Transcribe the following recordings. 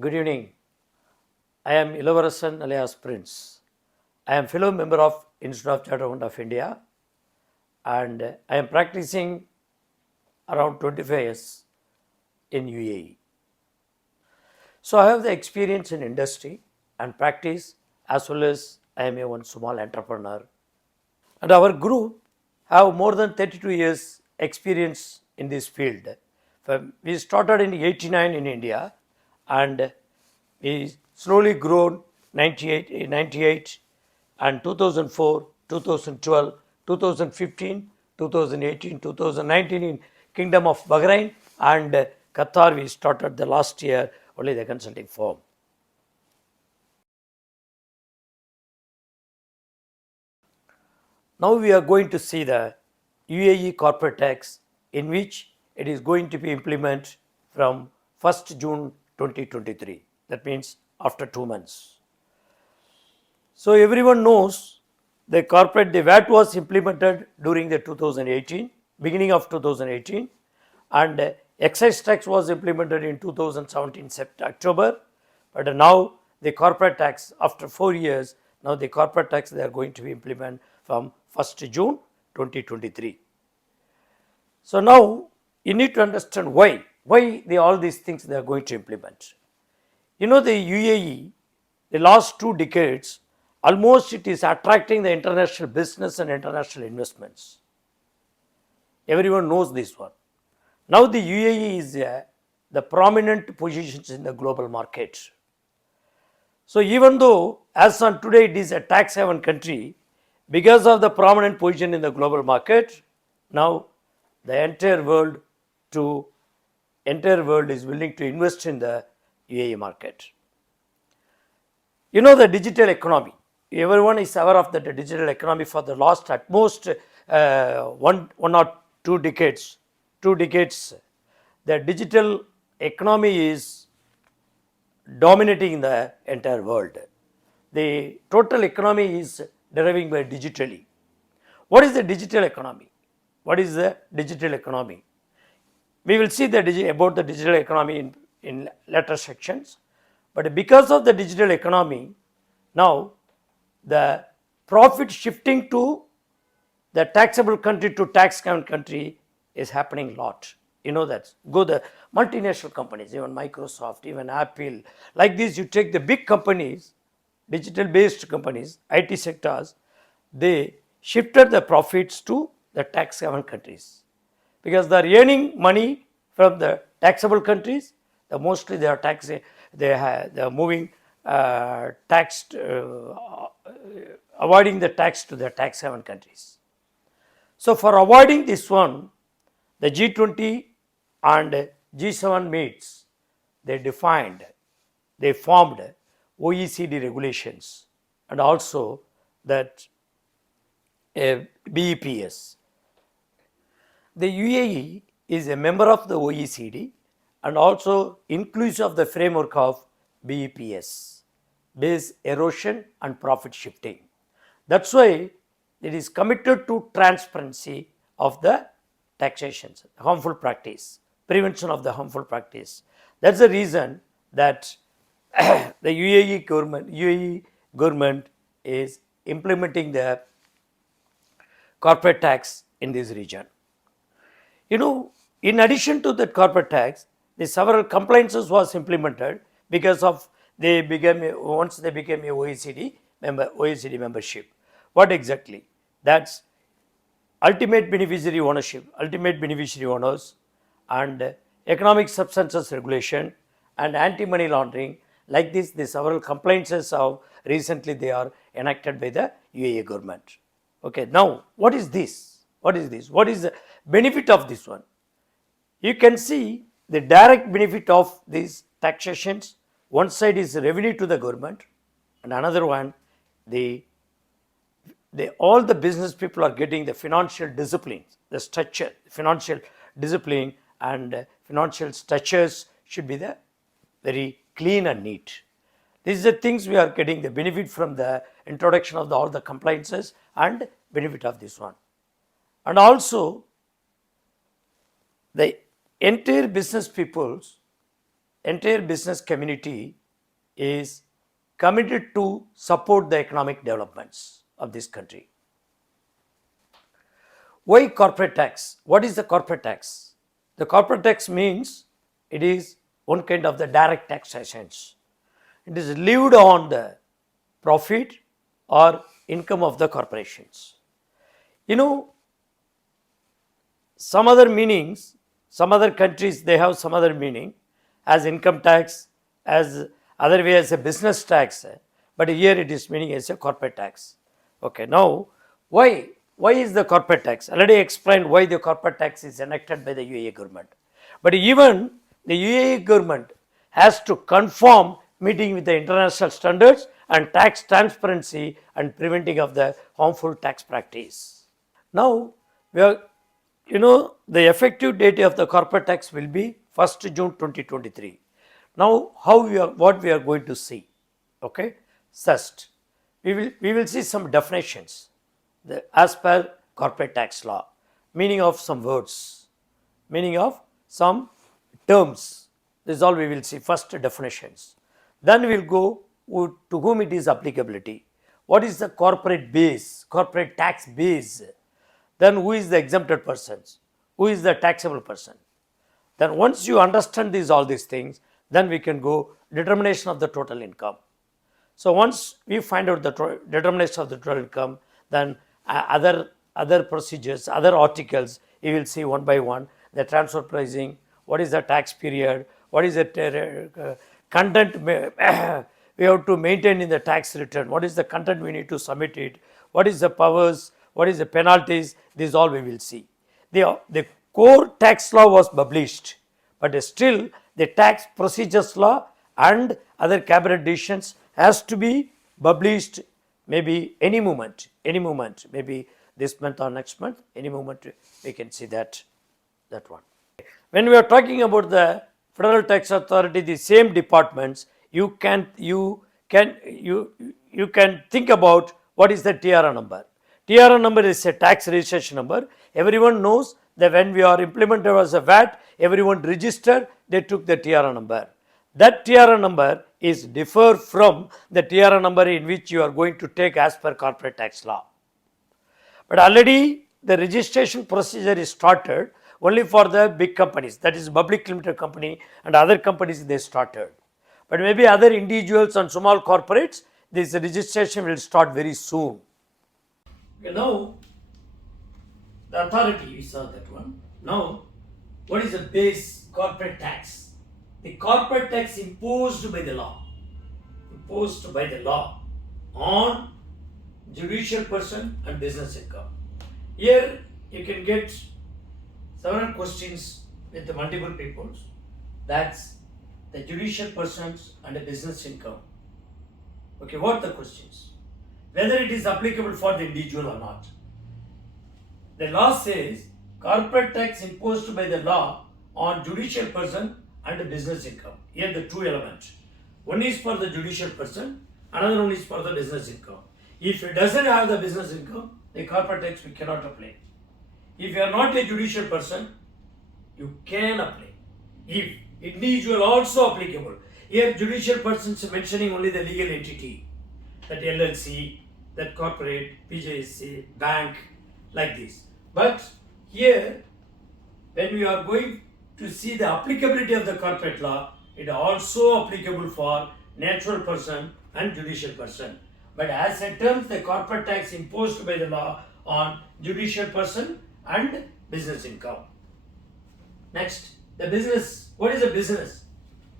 Good evening. I am ELAVARASAN alias Prince. I am fellow member of Institute of Chartered Accountants of India and I am practicing around 25 years in UAE. So I have the experience in industry and practice as well as I am a one small entrepreneur. And our group have more than 32 years experience in this field. We started in 89 in India and we slowly grown 98 and 2004, 2012, 2015, 2018, 2019 in Kingdom of Bahrain and Qatar we started the last year only the consulting firm. Now we are going to see the UAE corporate tax in which it is going to be implemented from 1st June 2023. That means after 2 months. So everyone knows the VAT was implemented during the 2018, beginning of 2018 and excise tax was implemented in 2017 October, but now the corporate tax after 4 years, now the corporate tax they are going to be implemented from 1st June 2023. So now you need to understand why all these things they are going to implement. You know the UAE, the last 2 decades, almost it is attracting the international business and international investments. Everyone knows this one. Now the UAE is the prominent positions in the global market. So even though as on today it is a tax haven country, because of the prominent position in the global market, now the entire world is willing to invest in the UAE market. You know the digital economy. Everyone is aware of the digital economy for the last at most one or 2 decades. 2 decades, the digital economy is dominating in the entire world. The total economy is deriving by digitally. What is the digital economy? What is the digital economy? We will see about the digital economy in later sections. But because of the digital economy, now the profit shifting to the taxable country to tax haven country is happening a lot. You know that. Go the multinational companies, even Microsoft, even Apple, like this you take the big companies, digital based companies, IT sectors, they shifted the profits to the tax haven countries because they are earning money from the taxable countries. Mostly they are moving avoiding the tax to the tax haven countries. So for avoiding this one, the G20 and G7 meets, they formed OECD regulations and also that BEPS. The UAE is a member of the OECD and also inclusive of the framework of BEPS, base erosion and profit shifting. That's why it is committed to transparency of the taxation, harmful practice, prevention of the harmful practice. That's the reason that the UAE government is implementing the corporate tax in this region. You know, in addition to that corporate tax, the several compliances was implemented because of once they became a OECD membership. What exactly? That's ultimate beneficiary ownership, ultimate beneficiary owners, and economic substances regulation and anti-money laundering. Like this, the several compliances of recently they are enacted by the UAE government. Okay, now what is this? What is this? What is the benefit of this one? You can see the direct benefit of these taxations. One side is revenue to the government, and another one, all the business people are getting the financial discipline, the structure, financial discipline and financial structures should be the very clean and neat. These are the things we are getting the benefit from the introduction of all the compliances and benefit of this one. And also the entire business peoples entire business community is committed to support the economic developments of this country. Why corporate tax? What is the corporate tax? The corporate tax means it is one kind of the direct taxations. It is levied on the profit or income of the corporations. You know, some other meanings, some other countries they have some other meaning as income tax, as other way as a business tax, but here it is meaning as a corporate tax. Okay, now why is the corporate tax? Already explained why the corporate tax is enacted by the UAE government. But even the UAE government has to conform meeting with the international standards and tax transparency and preventing of the harmful tax practice. Now, we are, the effective date of the corporate tax will be 1st June 2023. Now, what we are going to see, okay? First, we will see some definitions, as per corporate tax law, meaning of some words, meaning of some terms. This is all we will see. First, definitions. Then we will go to whom it is applicability. What is the corporate base, corporate tax base? Then who is the exempted persons? Who is the taxable person? Then once you understand all these things, then we can go determination of the total income. So once we find out the determination of the total income, then other procedures, other articles, you will see one by one. The transfer pricing, what is the tax period, what is the content we have to maintain in the tax return, what is the content we need to submit it, what is the powers, what is the penalties, this all we will see. The core tax law was published, but still the tax procedures law and other cabinet decisions has to be published maybe any moment, maybe this month or next month, any moment we can see that one. When we are talking about the Federal Tax Authority, the same departments, you can think about what is the TRN number. TRN number is a tax registration number. Everyone knows that when we are implemented as a VAT, everyone registered, they took the TRN number. That TRN number is different from the TRN number in which you are going to take as per corporate tax law. But already the registration procedure is started only for the big companies, that is public limited company and other companies they started. But maybe other individuals and small corporates, this registration will start very soon. Okay, now the authority, we saw that one. Now, what is the base corporate tax? The corporate tax imposed by the law on judicial person and business income. Here you can get several questions with the multiple people. That's the judicial persons and the business income. Okay, what are the questions? Whether it is applicable for the individual or not. The law says corporate tax imposed by the law on judicial person and business income. Here the two elements. One is for the judicial person, another one is for the business income. If it doesn't have the business income, the corporate tax we cannot apply. If you are not a judicial person, you can apply. If individual also applicable. Here judicial persons mentioning only the legal entity, that LLC, that corporate, PJSC, bank, like this. But here, when we are going to see the applicability of the corporate law, it also applicable for natural person and judicial person. But as a term, the corporate tax imposed by the law on judicial person and business income. Next, the business. What is a business?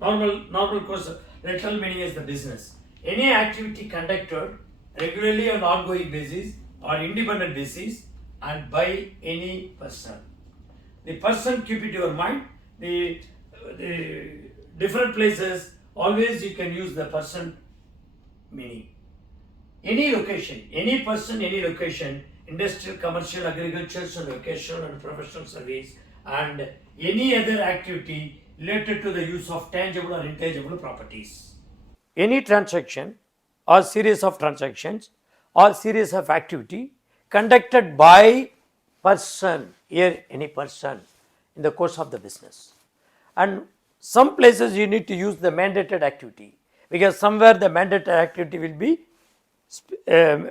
Normal course, literal meaning is the business. Any activity conducted regularly on ongoing basis or independent basis and by any person. The person, keep it in your mind. The different places, always you can use the person meaning. Any location, any person, any location, industrial, commercial, agricultural, vocational and professional service, and any other activity related to the use of tangible or intangible properties. Any transaction or series of transactions or series of activity conducted by person, here any person in the course of the business. And some places you need to use the mandated activity, because somewhere the mandated activity will be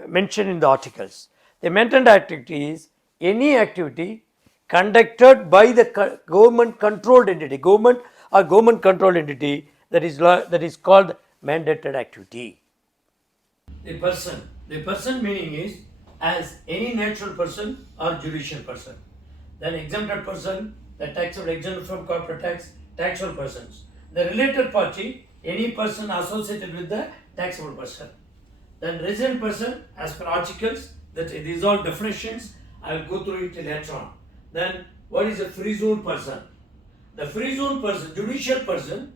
mentioned in the articles. The mandated activity is any activity conducted by the government controlled entity, government or government controlled entity, that is called mandated activity. The person meaning is as any natural person or judicial person. Then exempted person, the taxable exempt from corporate tax, taxable persons. The related party, any person associated with the taxable person. Then resident person, as per articles, that these all definitions, I will go through it later on. Then what is a free zone person? The free zone person, judicial person,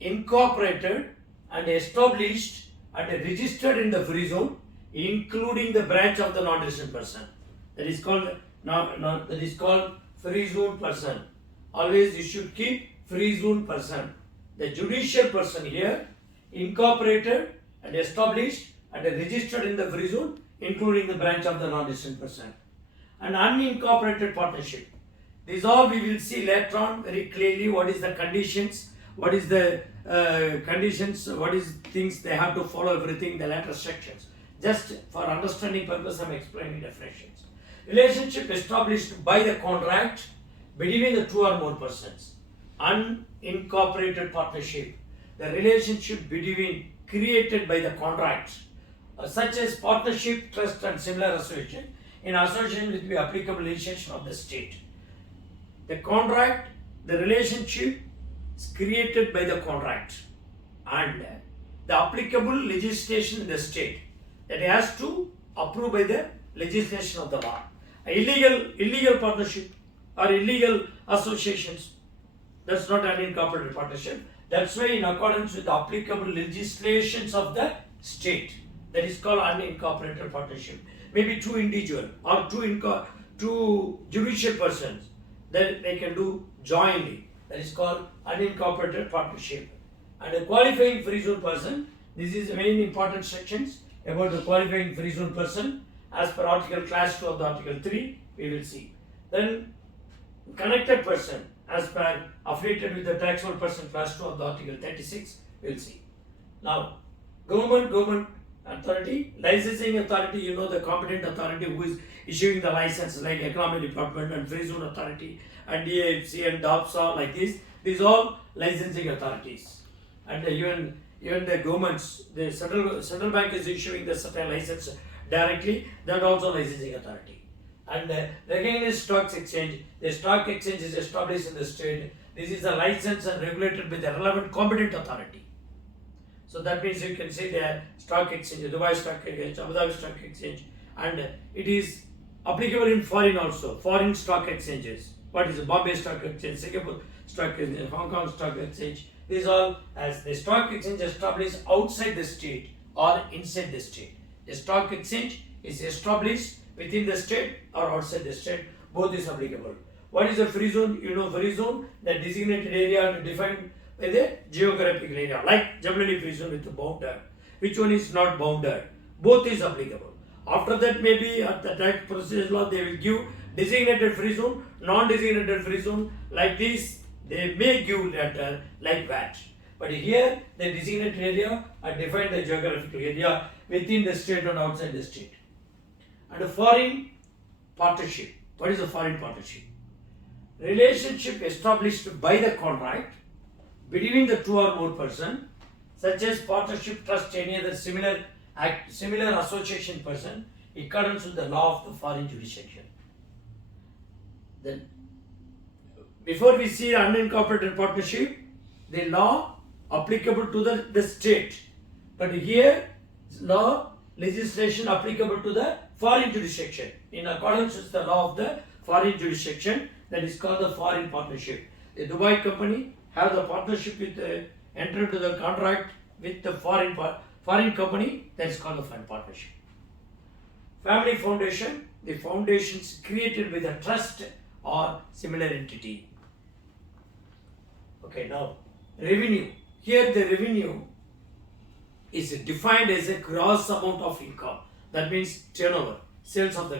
incorporated and established and registered in the free zone, including the branch of the non-resident person. That is called free zone person. Always you should keep free zone person. The judicial person here, incorporated and established and registered in the free zone, including the branch of the non-resident person. And unincorporated partnership. These all we will see later on very clearly. What is the conditions, what is the conditions, what is things they have to follow, everything, the later sections. Just for understanding purpose, I am explaining definitions. Relationship established by the contract between the two or more persons. Unincorporated partnership, the relationship between created by the contract, such as partnership, trust and similar association, in association with the applicable legislation of the state. The contract, the relationship is created by the contract and the applicable legislation in the state that has to approve by the legislation of the law. Illegal partnership or illegal associations, that's not an unincorporated partnership. That's why in accordance with the applicable legislations of the state, that is called unincorporated partnership. Maybe two individual or two judicial persons, then they can do jointly. That is called unincorporated partnership. And a qualifying free zone person, this is the main important sections about the qualifying free zone person as per article class 2 of the article 3, we will see. Then connected person as per affiliated with the taxable person class 2 of the article 36, we will see. Now government authority, licensing authority, you know the competent authority who is issuing the license, like economic department and free zone authority and F.C.A. and F.C.A. like this. These all licensing authorities. And even the governments, the central bank is issuing the certain license directly, that also licensing authority. And recognized stocks exchange, the stock exchange is established in the state. This is a license and regulated by the relevant competent authority. So that means you can see the stock exchange, Dubai Stock Exchange, Abu Dhabi Stock Exchange, and it is applicable in foreign also, foreign stock exchanges. What is Bombay Stock Exchange, Singapore Stock Exchange, Hong Kong Stock Exchange? These all as the stock exchange established outside the state or inside the state. The stock exchange is established within the state or outside the state, both is applicable. What is a free zone? You know free zone, the designated area defined by the geographical area, like generally free zone with the bounded. Which one is not bounded? Both is applicable. After that, maybe at the tax procedure law, they will give designated free zone, non-designated free zone, like this. They may give later like that. But here, the designated area are defined the geographical area within the state and outside the state. And a foreign partnership. What is a foreign partnership? Relationship established by the contract between the two or more person, such as partnership, trust, any other similar association person, in accordance with the law of the foreign jurisdiction. Then, before we see unincorporated partnership, the law applicable to the state, but here law legislation applicable to the foreign jurisdiction in accordance with the law of the foreign jurisdiction, that is called the foreign partnership. The Dubai company have the partnership with enter into the contract with the foreign company, that is called the foreign partnership. Family foundation, the foundations created with a trust or similar entity. Okay, now revenue. Here the revenue is defined as a gross amount of income. That means turnover, sales of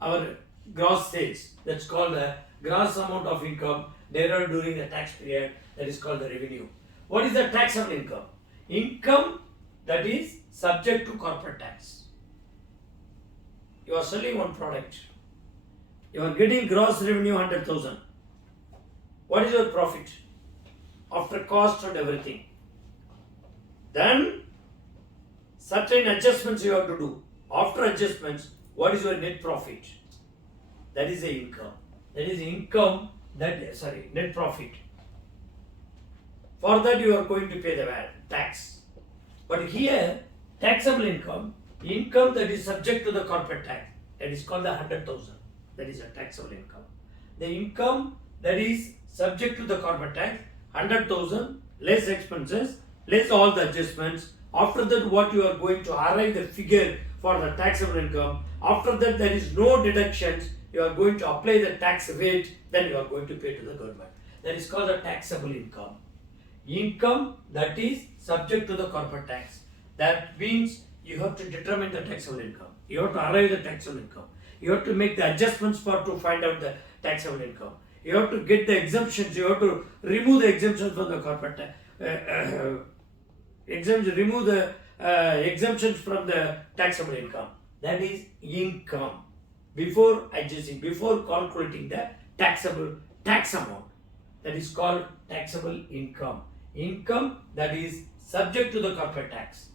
our gross sales. That's called the gross amount of income derived during the tax period, that is called the revenue. What is the taxable income? Income that is subject to corporate tax. You are selling one product. You are getting gross revenue 100,000. What is your profit? After cost and everything. Then certain adjustments you have to do. After adjustments, what is your net profit? That is the income. That is income net profit. For that you are going to pay the tax. But here, taxable income that is subject to the corporate tax, that is called the 100,000. That is a taxable income. The income that is subject to the corporate tax, 100,000 less expenses, less all the adjustments. After that, what you are going to arrive the figure for the taxable income. After that, there is no deductions. You are going to apply the tax rate, then you are going to pay to the government. That is called the taxable income. Income that is subject to the corporate tax. That means you have to determine the taxable income. You have to arrive the taxable income. You have to make the adjustments to find out the taxable income. You have to get the exemptions. You have to remove the exemptions from the corporate tax. Remove the exemptions from the taxable income. That is income. Before adjusting, before calculating the taxable tax amount, that is called taxable income. Income that is subject to the corporate tax.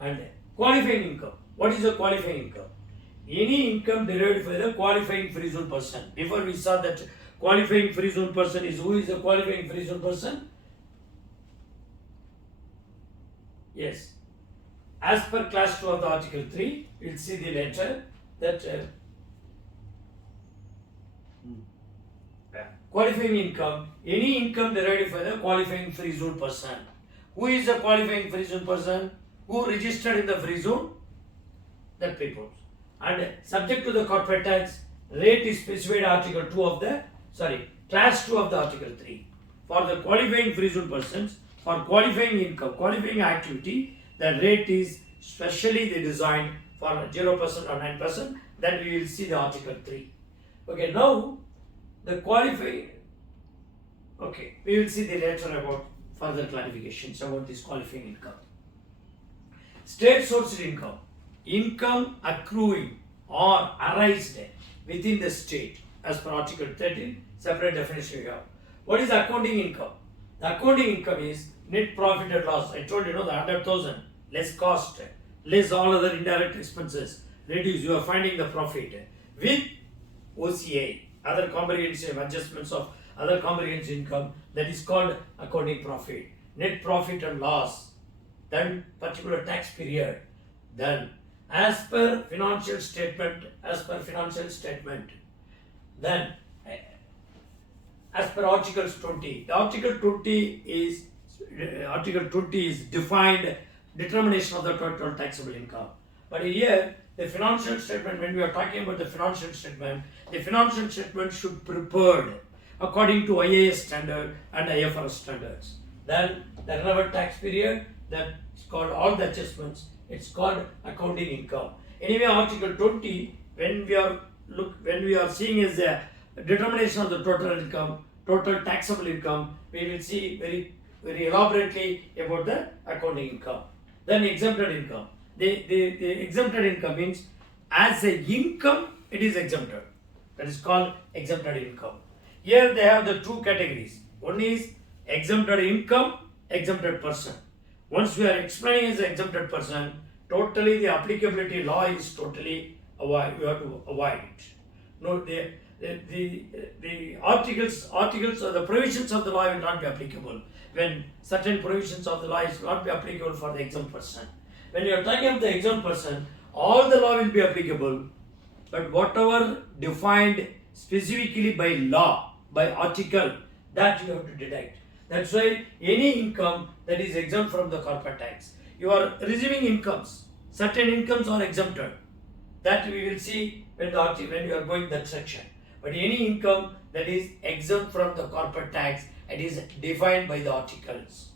And qualifying income. What is the qualifying income? Any income derived by the qualifying free zone person. Before we saw that qualifying free zone person is, who is the qualifying free zone person? Yes. As per class 2 of the article 3, we will see the later that qualifying income, any income derived by the qualifying free zone person. Who is the qualifying free zone person? Who registered in the free zone? That people. And subject to the corporate tax, rate is specified article 2 of the, class 2 of the article 3. For the qualifying free zone persons, for qualifying income, qualifying activity, the rate is specially designed for 0% or 9%. Then we will see the article 3. Okay, now the qualifying, we will see the later about further clarifications about this qualifying income. State sourced income, income accruing or arised within the state as per article 13, separate definition we have. What is accounting income? The accounting income is net profit and loss. I told you, the 100,000 less cost, less all other indirect expenses, reduce, you are finding the profit with OCA, other comprehensive adjustments of other comprehensive income, that is called accounting profit. Net profit and loss, then particular tax period, then as per financial statement, then as per articles 20. The article 20 is defined determination of the total taxable income. But here the financial statement, when we are talking about the financial statement should be prepared according to IAS standard and IFRS standards. Then the relevant tax period, that's called all the adjustments, it's called accounting income. Anyway, article 20, when we are seeing is the determination of the total income, total taxable income, we will see very, very elaborately about the accounting income. Then exempted income. The exempted income means as a income it is exempted. That is called exempted income. Here they have the two categories. One is exempted income, exempted person. Once we are explaining as an exempted person, totally the applicability law is totally avoid. We have to avoid it. No, the articles or the provisions of the law will not be applicable. When certain provisions of the law is not be applicable for the exempt person. When you are talking of the exempt person, all the law will be applicable, but whatever defined specifically by law, by article, that you have to deduct. That's why any income that is exempt from the corporate tax, you are receiving incomes, certain incomes are exempted. That we will see when you are going that section. But any income that is exempt from the corporate tax, it is defined by the articles.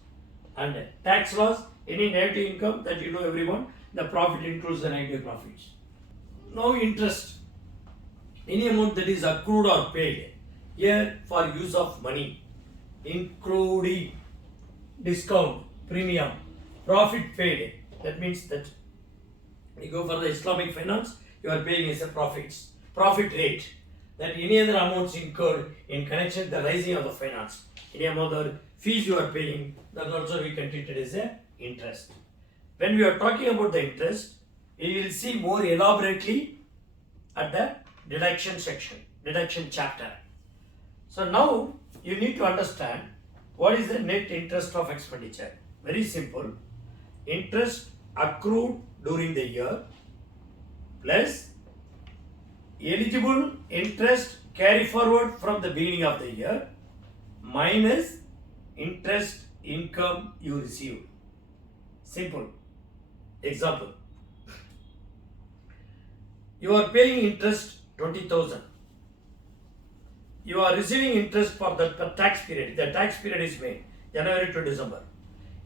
And tax laws, any negative income that you know everyone, the profit includes the negative profits. Now interest, any amount that is accrued or paid, here for use of money, including discount, premium, profit paid. That means that you go for the Islamic finance, you are paying as a profit rate. That any other amounts incurred in connection with the rising of the finance, any other fees you are paying, that also we can treat it as a interest. When we are talking about the interest, we will see more elaborately at the deduction chapter. So now you need to understand what is the net interest of expenditure. Very simple. Interest accrued during the year plus eligible interest carry forward from the beginning of the year minus interest income you receive. Simple. Example. You are paying interest 20,000. You are receiving interest for the tax period. The tax period is May, January to December.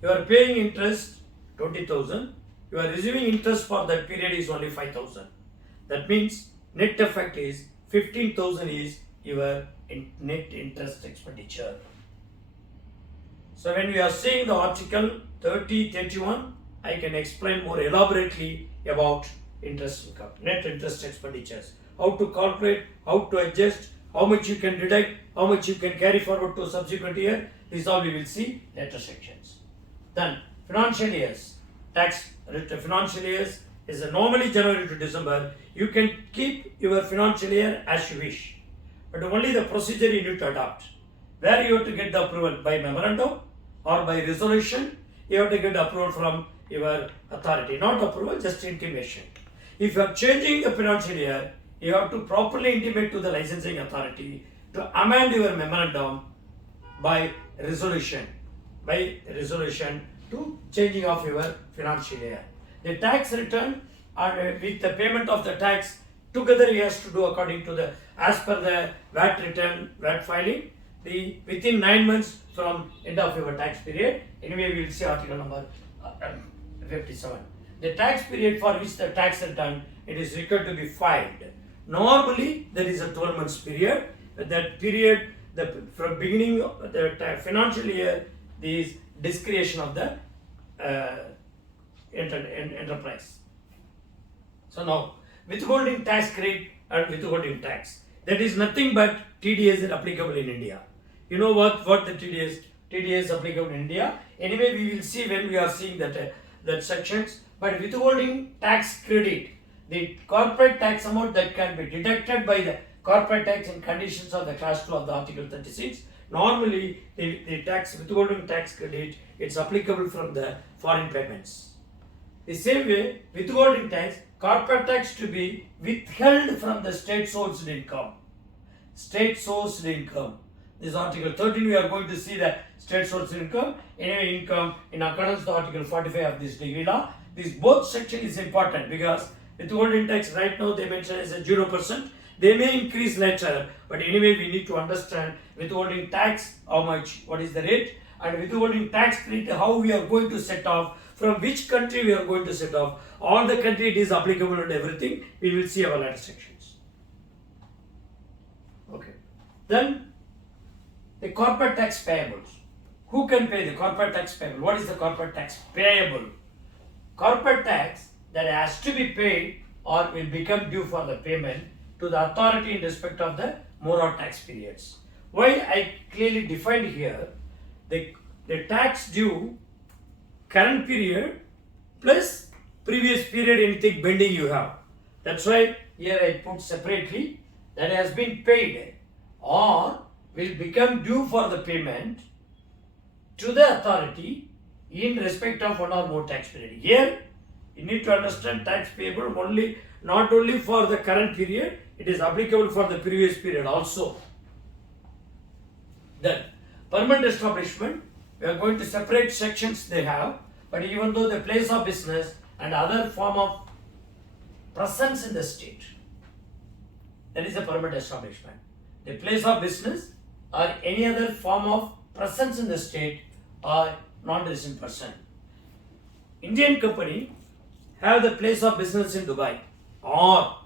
You are paying interest 20,000. You are receiving interest for that period is only 5,000. That means net effect is 15,000 is your net interest expenditure. So when we are seeing the article 30-31, I can explain more elaborately about interest income, net interest expenditures, how to calculate, how to adjust, how much you can deduct, how much you can carry forward to subsequent year. This all we will see later sections. Then financial years, financial years is normally January to December. You can keep your financial year as you wish, but only the procedure you need to adopt. Where you have to get the approval by memorandum or by resolution, you have to get approval from your authority. Not approval, just intimation. If you are changing the financial year, you have to properly intimate to the licensing authority to amend your memorandum by resolution to changing of your financial year. The tax return and with the payment of the tax together he has to do according to the as per the VAT return, VAT filing, within 9 months from end of your tax period. Anyway, we will see article number 57. The tax period for which the tax return it is required to be filed. Normally there is a 12 months period. That period, from beginning of the financial year, there is discretion of the enterprise. So now withholding tax credit and withholding tax, that is nothing but TDS is applicable in India. You know what the TDS applicable in India. Anyway, we will see when we are seeing that sections. But withholding tax credit, the corporate tax amount that can be deducted by the corporate tax in conditions of the class 2 of the article 36. Normally the withholding tax credit, it's applicable from the foreign payments. The same way, withholding tax, corporate tax to be withheld from the state sourced income. State sourced income. This article 13 we are going to see the state sourced income. Anyway, income in accordance with article 45 of this degree law. This both section is important because withholding tax right now they mention as a 0%. They may increase later, but anyway we need to understand withholding tax, how much, what is the rate, and withholding tax credit, how we are going to set off, from which country we are going to set off. All the country it is applicable and everything. We will see our later sections. Okay. Then the corporate tax payables. Who can pay the corporate tax payable? What is the corporate tax payable? Corporate tax that has to be paid or will become due for the payment to the authority in respect of the moral tax periods. Why I clearly defined here the tax due current period plus previous period anything pending you have. That's why here I put separately that has been paid or will become due for the payment to the authority in respect of one or more tax period. Here you need to understand tax payable only, not only for the current period, it is applicable for the previous period also. Then permanent establishment, we are going to separate sections they have, but even though the place of business and other form of presence in the state, that is a permanent establishment. The place of business or any other form of presence in the state or non-resident person. Indian company have the place of business in Dubai or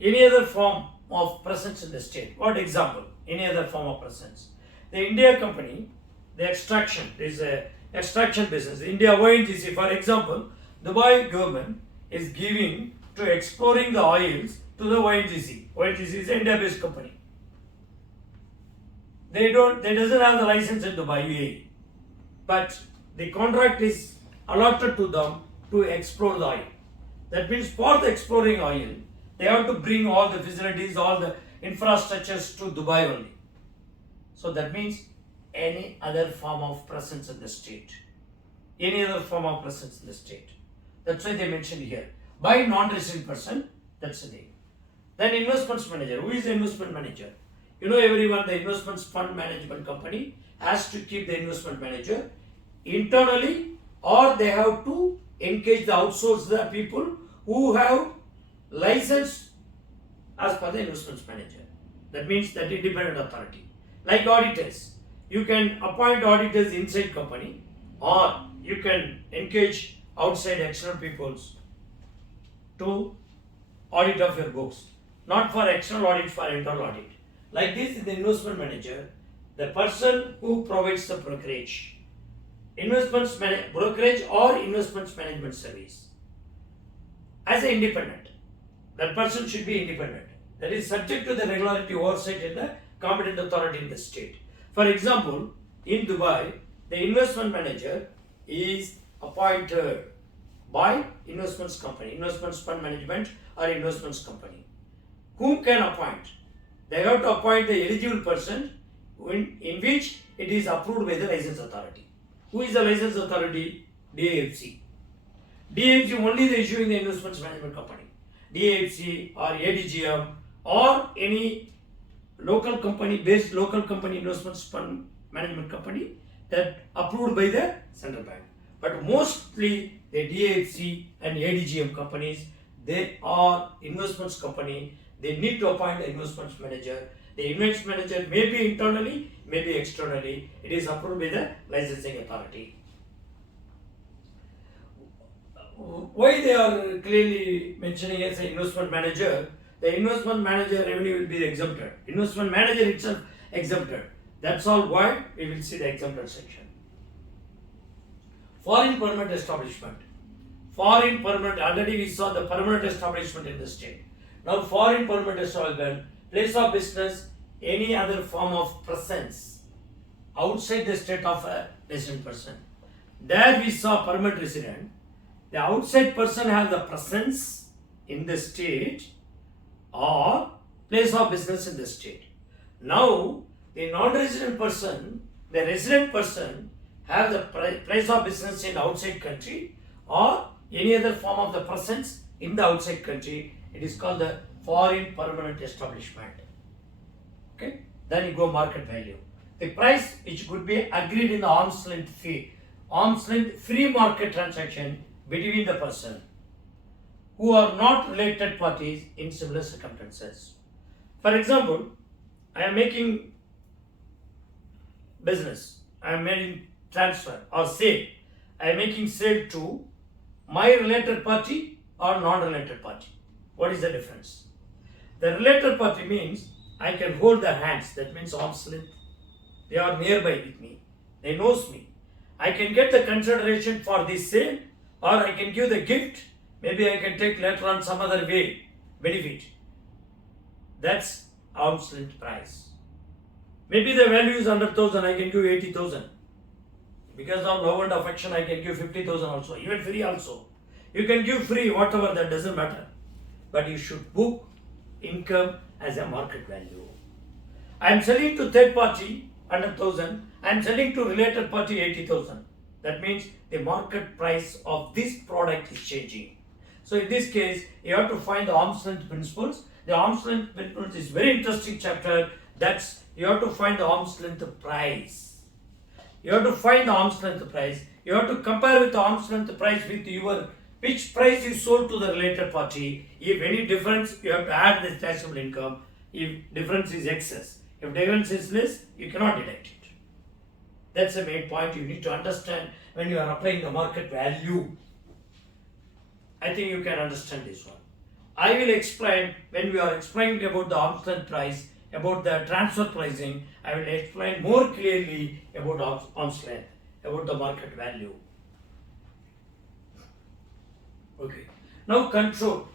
any other form of presence in the state. What example? Any other form of presence. the India company, the extraction, there is a extraction business. India ONGC, for example, Dubai government is giving to exploring the oils to the ONGC. ONGC is an India-based company. They doesn't have the license in Dubai, UAE, but the contract is allotted to them to explore the oil. That means for the exploring oil, they have to bring all the facilities, all the infrastructures to Dubai only. So that means any other form of presence in the state. Any other form of presence in the state. That's why they mentioned here. By non-resident person, that's the name. Then investments manager. Who is the investment manager? You know everyone, the investments fund management company has to keep the investment manager internally, or they have to engage the outsource the people who have license as per the investments manager. That means that independent authority. Like auditors, you can appoint auditors inside company, or you can engage outside external peoples to audit of your books. Not for external audit, for internal audit. Like this is the investment manager, the person who provides the brokerage. Brokerage or investments management service. As an independent, that person should be independent. That is subject to the regularity oversight in the competent authority in the state. For example, in Dubai, the investment manager is appointed by investments company, investments fund management or investments company. Whom can appoint? They have to appoint the eligible person in which it is approved by the license authority. Who is the license authority? DAFC. DAFC only is issuing the investments management company. DAFC or ADGM or any local company investments fund management company that approved by the central bank. But mostly the DAFC and ADGM companies, they are investments company. They need to appoint the investments manager. The investment manager may be internally, may be externally. It is approved by the licensing authority. Why they are clearly mentioning as an investment manager? The investment manager revenue will be exempted. Investment manager itself exempted. That's all why we will see the exempted section. Foreign permanent establishment. Foreign permanent, already we saw the permanent establishment in the state. Now foreign permanent establishment, place of business, any other form of presence outside the state of a resident person. There we saw permanent resident. The outside person has the presence in the state or place of business in the state. Now the non-resident person, the resident person have the place of business in outside country or any other form of the presence in the outside country. It is called the foreign permanent establishment. Okay. Then you go market value. The price which could be agreed in the arm's length free market transaction between the person who are not related parties in similar circumstances. For example, I am making business, I am making transfer or sale. I am making sale to my related party or non-related party. What is the difference? The related party means I can hold their hands, that means arm's length. They are nearby with me, they knows me. I can get the consideration for this sale or I can give the gift, maybe I can take later on some other way, benefit. That's arm's length price. Maybe the value is 100,000, I can give 80,000. Because of love and affection, I can give 50,000 also, even free also. You can give free, whatever, that doesn't matter. But you should book income as a market value. I am selling to third party 100,000, I am selling to related party 80,000. That means the market price of this product is changing. So in this case, you have to find the arm's length principles. The arm's length principles is very interesting chapter. That's you have to find the arm's length price. You have to find the arm's length price. You have to compare with the arm's length price with your which price you sold to the related party. If any difference, you have to add the taxable income. If difference is excess, if difference is less, you cannot deduct it. That's the main point you need to understand when you are applying the market value. I think you can understand this one. I will explain when we are explaining about the arm's length price about the transfer pricing, I will explain more clearly about arm's length, about the market value. Okay. Now control.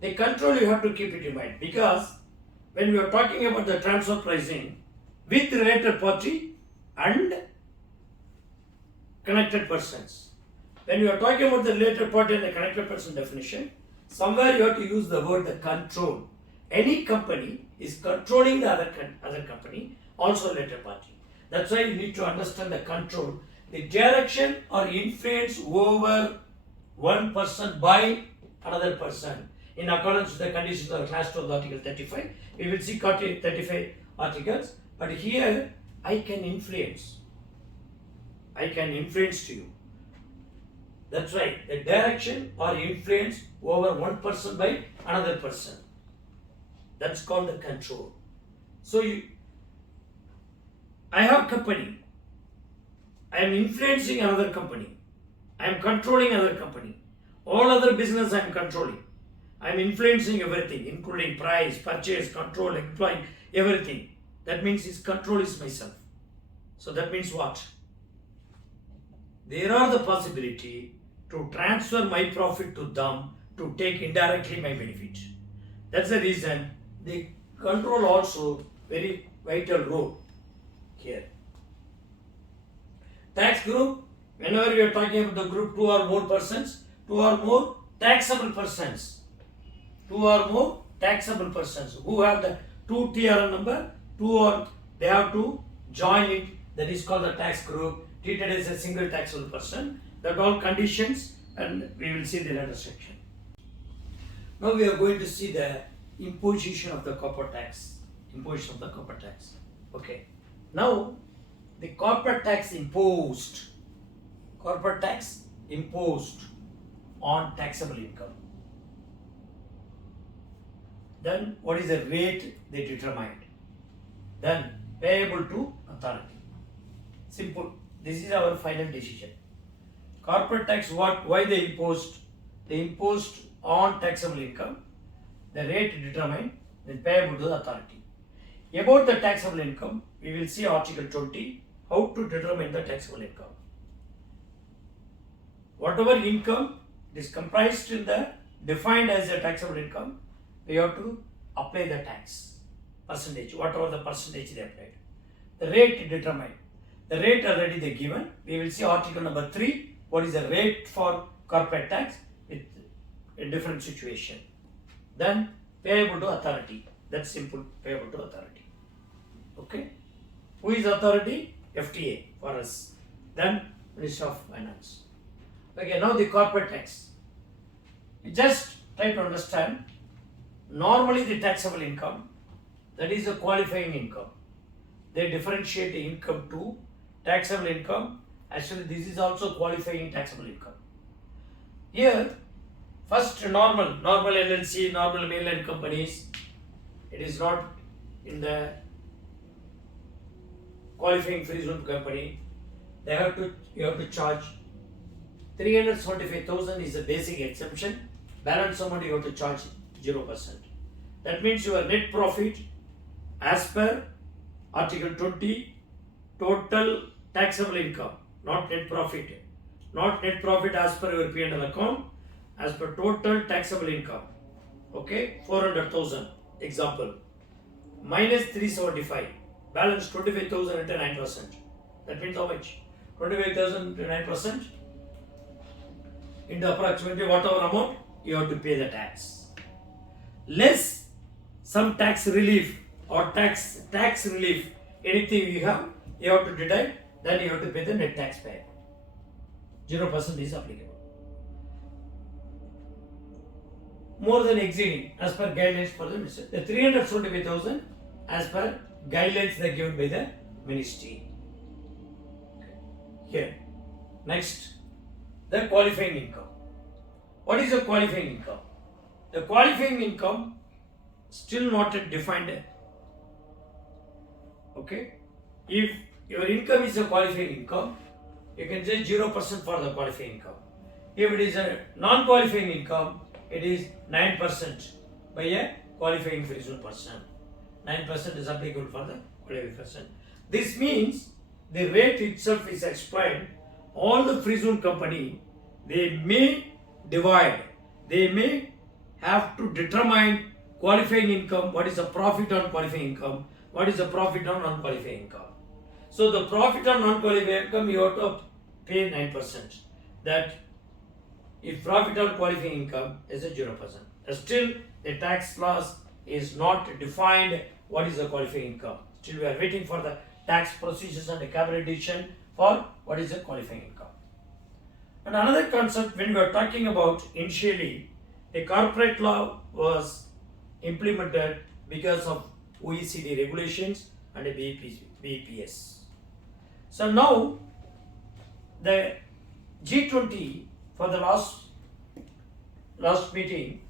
The control you have to keep it in mind, because when we are talking about the transfer pricing with related party and connected persons. When you are talking about the related party and the connected person definition, somewhere you have to use the word the control. Any company is controlling the other company, also related party. That's why you need to understand the control, the direction or influence over one person by another person in accordance with the conditions of class 12 article 35. We will see 35 articles, but here I can influence to you. That's right, the direction or influence over one person by another person. That's called the control. So I have company. I am influencing another company. I am controlling another company. All other business I am controlling. I am influencing everything, including price, purchase, control, employing, everything. That means his control is myself. So that means what? There are the possibility to transfer my profit to them to take indirectly my benefit. That's the reason the control also very vital role here. Tax group, whenever we are talking about the group 2 or more persons, 2 or more taxable persons, 2 or more taxable persons who have the 2 TRN number, 2 or they have to join it, that is called the tax group, treated as a single taxable person. That all conditions, and we will see the later section. Now we are going to see the imposition of the corporate tax. Imposition of the corporate tax. Okay. Now the corporate tax imposed on taxable income. Then what is the rate they determined? Then payable to authority. Simple. This is our final decision. Corporate tax, why they imposed? They imposed on taxable income. The rate determined, then payable to the authority. About the taxable income, we will see Article 20, how to determine the taxable income. Whatever income is comprised in the defined as a taxable income, we have to apply the tax percentage, whatever the percentage they applied. The rate determined. The rate already they given. We will see article number 3, what is the rate for corporate tax with a different situation. Then payable to authority. That's simple, payable to authority. Okay. Who is authority? F.C.A. for us. Then Ministry of Finance. Okay, now the corporate tax. You just try to understand. Normally the taxable income, that is the qualifying income. They differentiate the income to taxable income. Actually this is also qualifying taxable income. Here first normal LLC, normal mainland companies, it is not in the qualifying free zone company. You have to charge 375,000 is the basic exemption. Balance amount you have to charge 0%. That means your net profit as per Article 20, total taxable income, not net profit. Not net profit as per your P&L account, as per total taxable income. Okay, 400,000 example. Minus 375, balance 25,000 at 9%. That means how much? 25,000 to 9%. Into approximately whatever amount you have to pay the tax. Less some tax relief or tax relief, anything you have to deduct, then you have to pay the net tax payable. 0% is applicable. More than exceeding as per guidelines for the ministry. The 375,000 as per guidelines that are given by the ministry. Okay. Here. Next, the qualifying income. What is the qualifying income? The qualifying income still not defined. Okay. If your income is a qualifying income, you can say 0% for the qualifying income. If it is a non-qualifying income, it is 9% by a qualifying free zone person. 9% is applicable for the qualified person. This means the rate itself is explained. All the free zone company, they may divide, they may have to determine qualifying income, what is the profit on qualifying income, what is the profit on non-qualifying income. So the profit on non-qualifying income you have to pay 9%. That if profit on qualifying income is a 0%. Still the tax laws is not defined what is the qualifying income. Still we are waiting for the tax procedures and the cabinet decision for what is the qualifying income. And another concept when we are talking about initially, a corporate law was implemented because of OECD regulations and a BEPS. So now the G20 for the last meeting,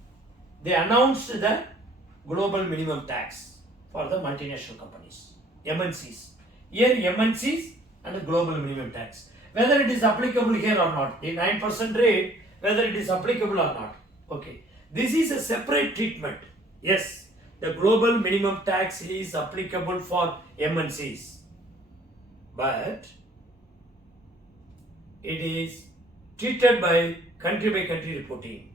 they announced the global minimum tax for the multinational companies, MNCs. Here MNCs and the global minimum tax. Whether it is applicable here or not, the 9% rate, whether it is applicable or not. Okay, this is a separate treatment. Yes, the global minimum tax is applicable for MNCs, but it is treated by country reporting.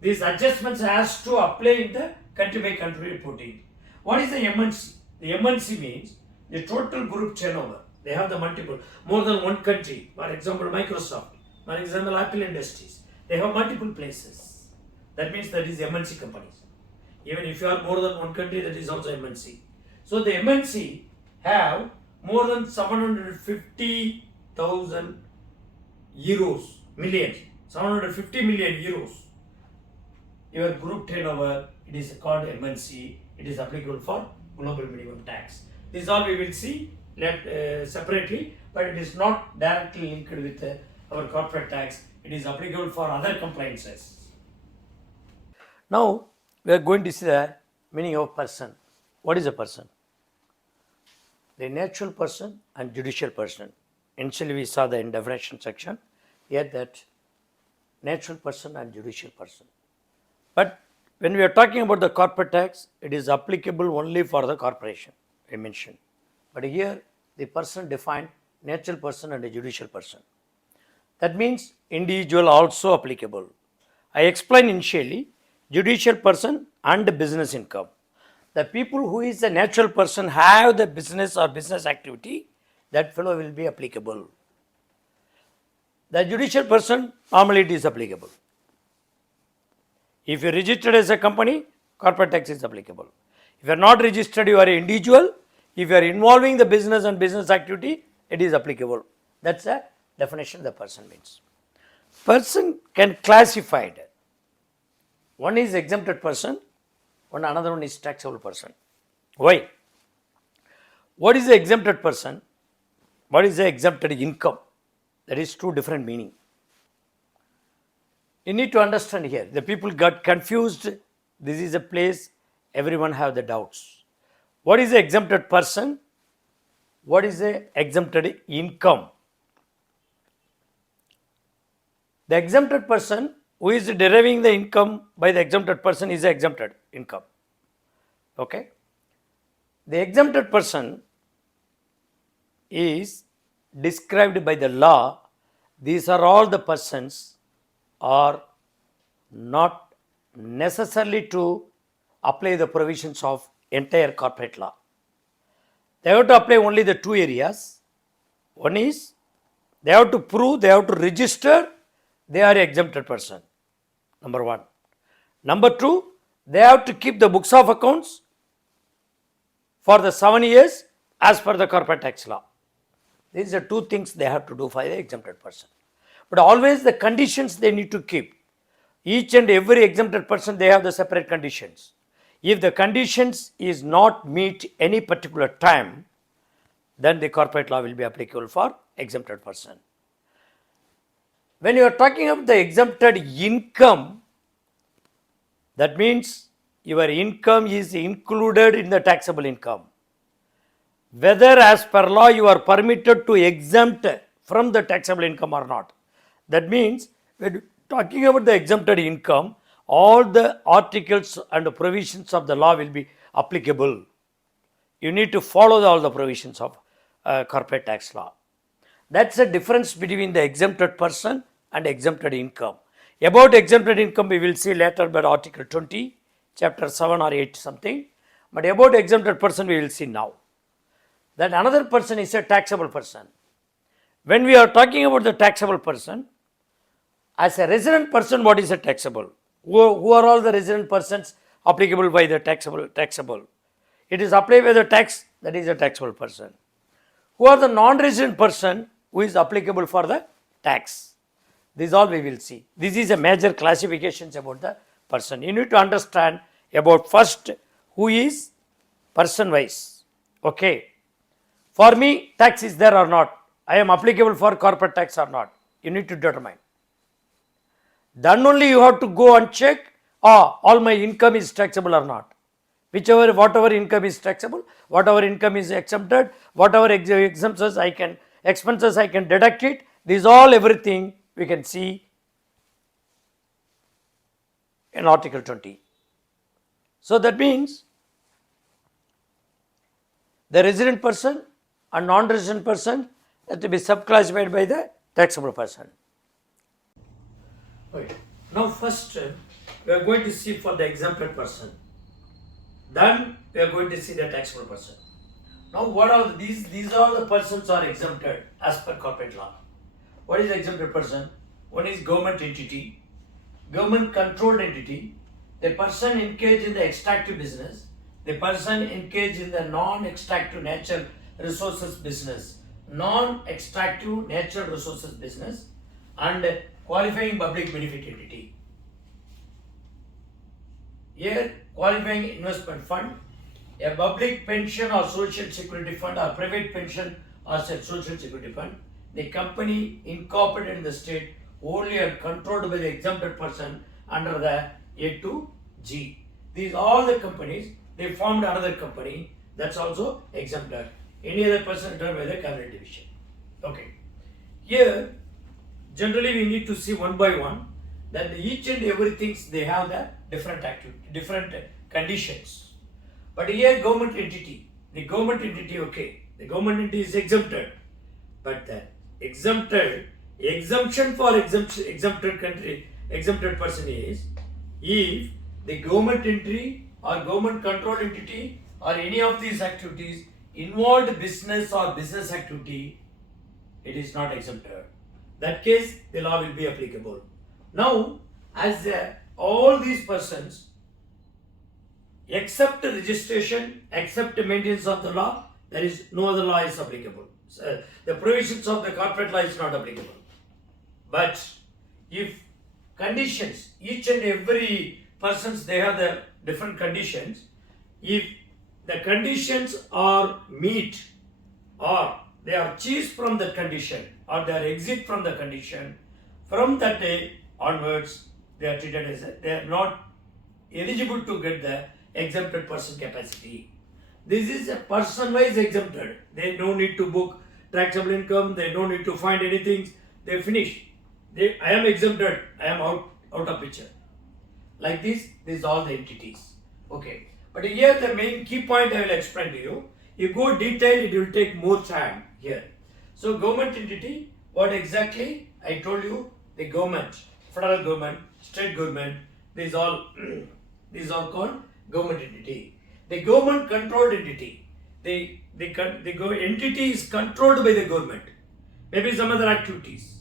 These adjustments has to apply in the country by country reporting. What is the MNC? The MNC means the total group turnover. They have the multiple, more than one country. For example, Microsoft. For example, Apple Industries. They have multiple places. That means that is MNC companies. Even if you are more than one country, that is also MNC. So the MNC have more than 750,000 euros, millions, 750 million euros. Your group turnover, it is called MNC. It is applicable for global minimum tax. This all we will see separately, but it is not directly linked with our corporate tax. It is applicable for other compliances. Now we are going to see the meaning of person. What is a person? The natural person and judicial person. Initially we saw the in definition section. Here that natural person and judicial person. But when we are talking about the corporate tax, it is applicable only for the corporation, I mentioned. But here the person defined natural person and a judicial person. That means individual also applicable. I explained initially judicial person and business income. The people who is a natural person have the business or business activity, that fellow will be applicable. The judicial person, normally it is applicable. If you are registered as a company, corporate tax is applicable. If you are not registered, you are an individual. If you are involving the business and business activity, it is applicable. That's the definition the person means. Person can classified. One is exempted person, another one is taxable person. Why? What is the exempted person? What is the exempted income? That is two different meaning. You need to understand here. The people got confused. This is a place everyone have the doubts. What is the exempted person? What is the exempted income? The exempted person who is deriving the income by the exempted person is the exempted income. Okay. The exempted person is described by the law. These are all the persons are not necessarily to apply the provisions of entire corporate law. They have to apply only the two areas. One is they have to prove, they have to register they are exempted person. Number one. Number two, they have to keep the books of accounts for the 7 years as per the corporate tax law. These are two things they have to do for the exempted person. But always the conditions they need to keep. Each and every exempted person, they have the separate conditions. If the conditions is not meet any particular time, then the corporate law will be applicable for exempted person. When you are talking of the exempted income, that means your income is included in the taxable income. Whether as per law you are permitted to exempt from the taxable income or not. That means when talking about the exempted income, all the articles and provisions of the law will be applicable. You need to follow all the provisions of corporate tax law. That's the difference between the exempted person and exempted income. About exempted income, we will see later by Article 20, Chapter 7 or 8 something. But about exempted person, we will see now. That another person is a taxable person. When we are talking about the taxable person, as a resident person, what is a taxable? Who are all the resident persons applicable by the taxable? It is applied by the tax, that is a taxable person. Who are the non-resident person who is applicable for the tax? This all we will see. This is a major classifications about the person. You need to understand about first who is person wise. Okay. For me, tax is there or not. I am applicable for corporate tax or not. You need to determine. Then only you have to go and check, all my income is taxable or not. Whatever income is taxable, whatever income is exempted, whatever expenses I can deduct it. This all everything we can see in Article 20. So that means the resident person and non-resident person have to be subclassified by the taxable person. Okay. Now first we are going to see for the exempted person. Then we are going to see the taxable person. Now what are these? These are the persons are exempted as per corporate law. What is exempted person? One is government entity, government controlled entity, the person engaged in the extractive business, the person engaged in the non-extractive natural resources business, non-extractive natural resources business, and qualifying public benefit entity. Here, qualifying investment fund, a public pension or social security fund or private pension or social security fund, the company incorporated in the state only and controlled by the exempted person under the A to G. These all the companies, they formed another company that's also exempted. Any other person done by the cabinet division. Okay. Here, generally we need to see one by one that each and everything they have the different conditions. But here government entity, the government entity, okay, the government entity is exempted, but the exemption for exempted person is if the government entity or government controlled entity or any of these activities involved business or business activity, it is not exempted. That case, the law will be applicable. Now, as all these persons, except registration, except maintenance of the law, there is no other law is applicable. So, the provisions of the corporate law is not applicable. But if conditions, each and every persons, they have the different conditions. If the conditions are meet or they are changed from the condition or they are exit from the condition, from that day onwards, they are treated as they are not eligible to get the exempted person capacity. This is a person-wise exempted. They don't need to book taxable income. They don't need to find anything. They finish. I am exempted. I am out of picture. Like this, these all the entities. Okay. But here the main key point I will explain to you. You go detailed, it will take more time here. So government entity, what exactly? I told you the government, federal government, state government, these all called government entity. The government controlled entity, the entity is controlled by the government. Maybe some other activities.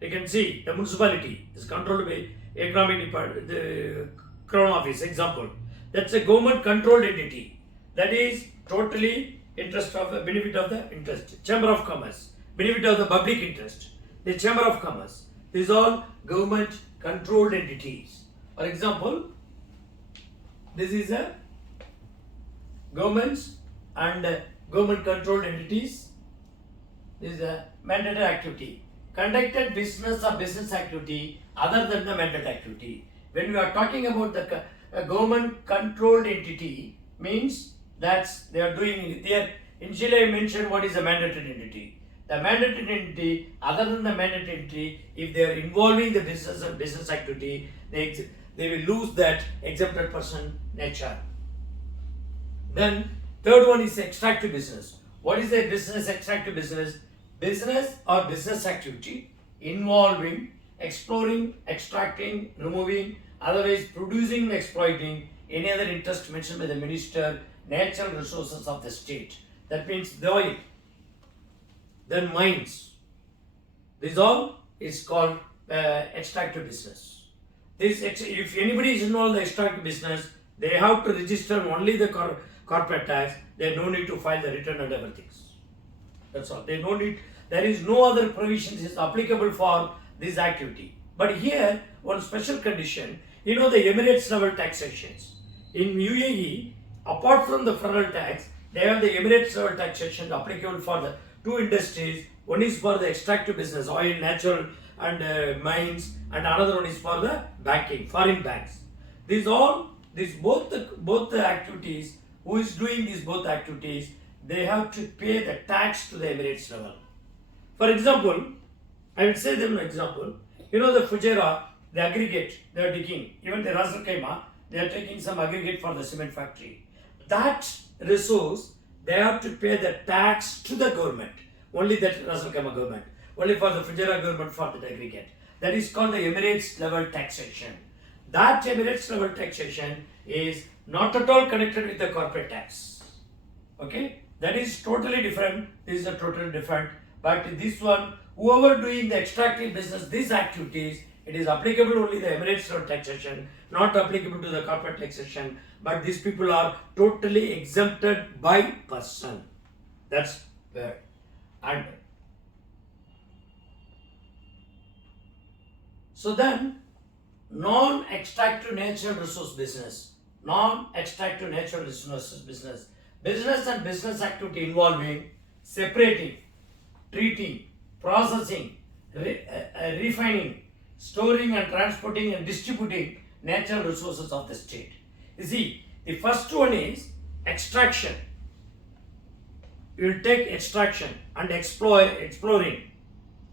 You can see the municipality is controlled by economic department, the crown office, example. That's a government controlled entity. That is totally interest of benefit of the interest. Chamber of Commerce, benefit of the public interest. The Chamber of Commerce. These all government controlled entities. For example, this is a governments and government controlled entities. This is a mandatory activity. Conducted business or business activity other than the mandatory activity. When we are talking about the government controlled entity, means that they are doing there. Initially I mentioned what is a mandatory entity. The mandatory entity, other than the mandatory entity, if they are involving the business and business activity, they will lose that exempted person nature. Then third one is extractive business. What is a business extractive business? Business or business activity involving exploring, extracting, removing, otherwise producing and exploiting any other interest mentioned by the minister, natural resources of the state. That means the oil, then mines. This all is called extractive business. If anybody is involved in the extractive business, they have to register only the corporate tax. They no need to file the return and everything. That's all. They no need. There is no other provisions is applicable for this activity. But here, one special condition. The Emirates level taxations. In UAE, apart from the federal tax, they have the Emirates level taxation applicable for the two industries. One is for the extractive business, oil, natural and mines, and another one is for the banking, foreign banks. Both the activities, who is doing these both activities, they have to pay the tax to the Emirates level. For example, I will say them an example. The Fujairah, the aggregate, they are digging. Even the Ras Al Khaimah, they are taking some aggregate for the cement factory. That resource, they have to pay the tax to the government. Only that Ras Al Khaimah government. Only for the Fujairah government for the aggregate. That is called the Emirates level taxation. That Emirates level taxation is not at all connected with the corporate tax. Okay? That is totally different. This is a totally different. But this one, whoever doing the extractive business, these activities, it is applicable only the Emirates level taxation, not applicable to the corporate taxation. But these people are totally exempted by person. That's where. And so then, non-extractive natural resource business, non-extractive natural resources business, business and business activity involving separating, treating, processing, refining, storing and transporting and distributing natural resources of the state. You see, the first one is extraction. You will take extraction and exploring.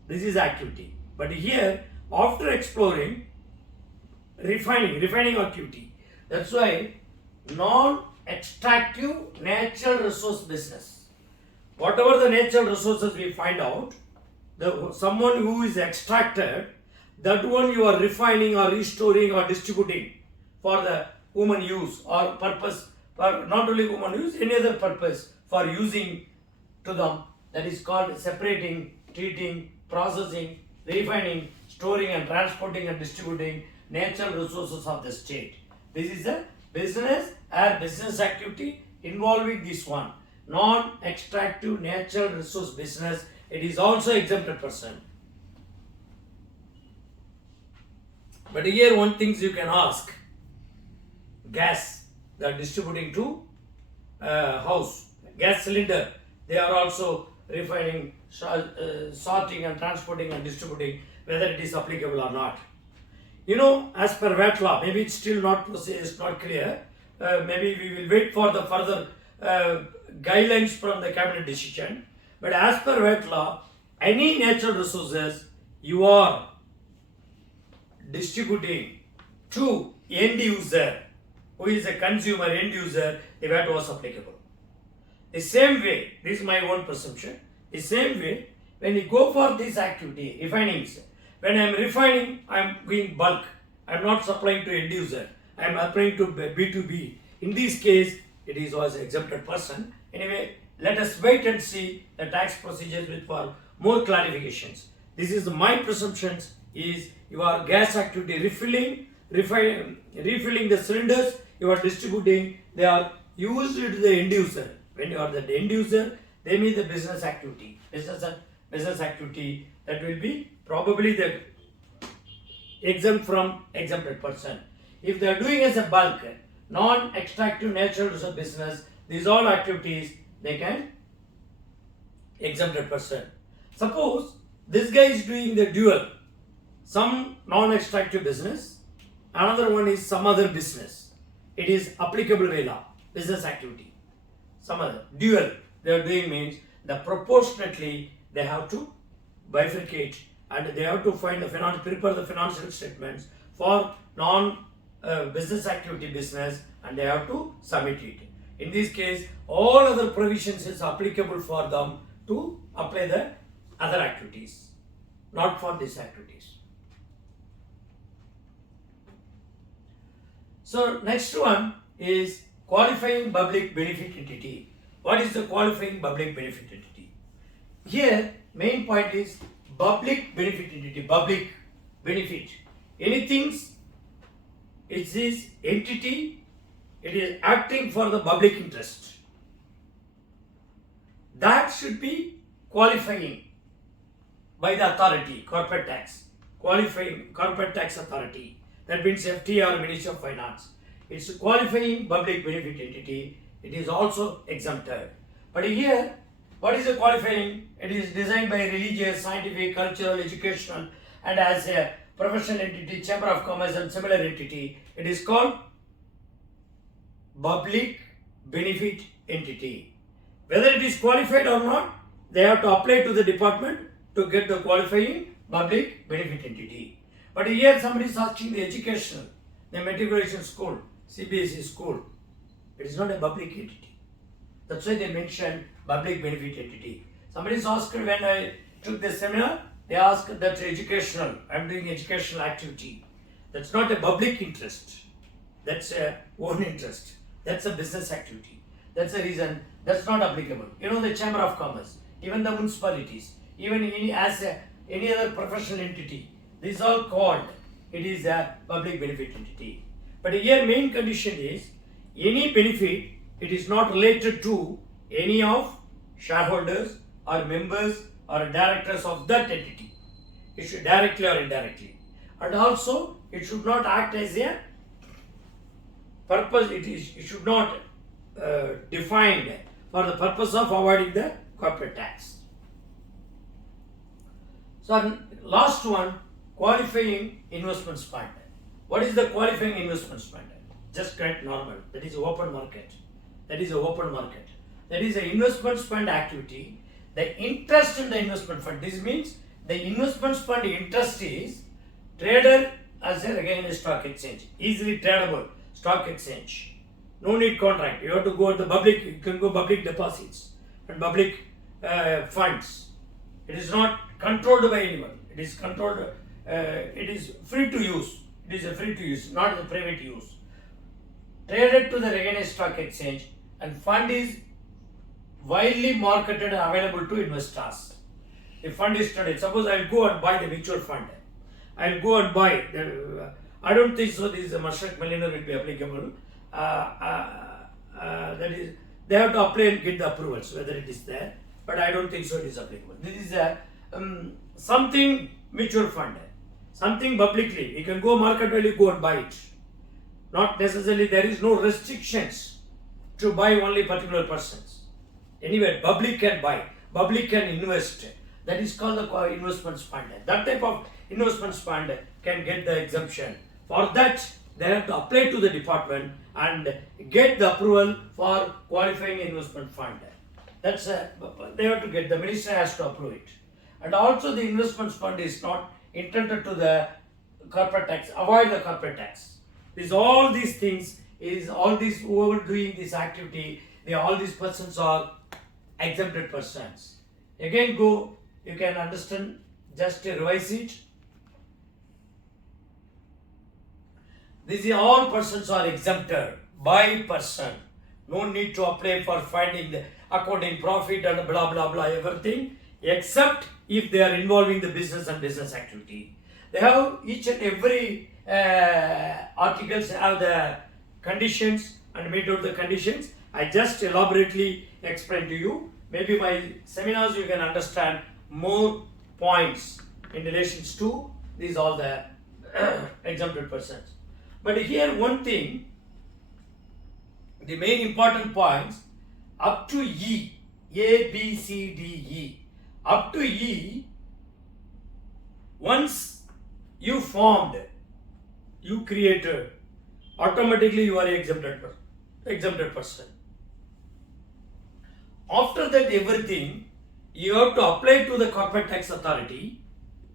This is activity. But here, after exploring, refining activity. That's why non-extractive natural resource business. Whatever the natural resources we find out, someone who is extracted, that one you are refining or restoring or distributing for the human use or purpose, for not only human use, any other purpose for using to them. That is called separating, treating, processing, refining, storing and transporting and distributing natural resources of the state. This is a business or business activity involving this one. Non-extractive natural resource business, it is also exempted person. But here one thing you can ask, gas, they are distributing to house, gas cylinder, they are also refining, sorting and transporting and distributing, whether it is applicable or not. As per VAT law, maybe it's still not clear. Maybe we will wait for the further guidelines from the cabinet decision. But as per VAT law, any natural resources you are distributing to end user, who is a consumer, end user, the VAT was applicable. The same way, this is my own perception, the same way, when you go for this activity, refining, when I am refining, I am going bulk, I am not supplying to end user, I am applying to B2B. In this case, it is also exempted person. Anyway, let us wait and see the tax procedures with for more clarifications. This is my presumptions is your gas activity refilling the cylinders, you are distributing, they are used to the end user. When you are the end user, they mean the business activity. Business activity that will be probably the exempt from exempted person. If they are doing as a bulk, non-extractive natural resource business, these all activities they can exempted person. Suppose this guy is doing the dual, some non-extractive business, another one is some other business. It is applicable by law, business activity. Some other dual they are doing means the proportionately they have to bifurcate and they have to find prepare the financial statements for non business activity business and they have to submit it. In this case, all other provisions is applicable for them to apply the other activities, not for these activities. So next one is qualifying public benefit entity. What is the qualifying public benefit entity? Here main point is public benefit entity, public benefit. Anything, it is entity, it is acting for the public interest. That should be qualifying by the authority, corporate tax, qualifying corporate tax authority. That means F.C.A. or Ministry of Finance. It's qualifying public benefit entity. It is also exempted. But here, what is the qualifying? It is designed by religious, scientific, cultural, educational, and as a professional entity, chamber of commerce and similar entity. It is called public benefit entity. Whether it is qualified or not, they have to apply to the department to get the qualifying public benefit entity. But here somebody is asking the educational, the matriculation school, CBSE school. It is not a public entity. That's why they mentioned public benefit entity. Somebody is asked when I took the seminar, they asked that educational, I am doing educational activity. That's not a public interest. That's a own interest. That's a business activity. That's the reason that's not applicable. You know, the chamber of commerce, even the municipalities, even any other professional entity, this is all called, it is a public benefit entity. But here main condition is any benefit, it is not related to any of shareholders or members or directors of that entity. It should directly or indirectly. And also it should not act as a purpose, it should not defined for the purpose of avoiding the corporate tax. So last one, qualifying investment fund. What is the qualifying investment fund? Just correct normal. That is open market. That is open market. That is an investment fund activity. The interest in the investment fund. This means the investment fund interest is traded as again a stock exchange. Easily tradable stock exchange. No need contract. You have to go to the public. You can go public deposits and public funds. It is not controlled by anyone. It is controlled. It is free to use. It is a free to use, not the private use. Traded to the recognized stock exchange, and fund is widely marketed and available to investors. The fund is traded. Suppose I will go and buy the mutual fund. I will go and buy. I don't think so. This Mashrak Millionaire will be applicable. That is, they have to apply and get the approvals whether it is there. But I don't think so. It is applicable. This is a something mutual fund, something publicly. You can go market value, go and buy it. Not necessarily there is no restrictions to buy only particular persons. Anyway, public can buy, public can invest. That is called the investment fund. That type of investment fund can get the exemption. For that, they have to apply to the department and get the approval for qualifying investment fund. That's they have to get, the minister has to approve it. And also the investment fund is not intended to the corporate tax, avoid the corporate tax. All these things is all these whoever doing this activity, all these persons are exempted persons. Again go, you can understand, just revise it. These all persons are exempted by person. No need to apply for finding the accounting profit and blah blah blah everything, except if they are involving the business and business activity. They have each and every articles have the conditions and meet out the conditions. I just elaborately explain to you. Maybe my seminars you can understand more points in relations to these all the exempted persons. But here one thing, the main important points up to E, A, B, C, D, E. Up to E, once you formed, you created, automatically you are an exempted person. After that everything, you have to apply to the corporate tax authority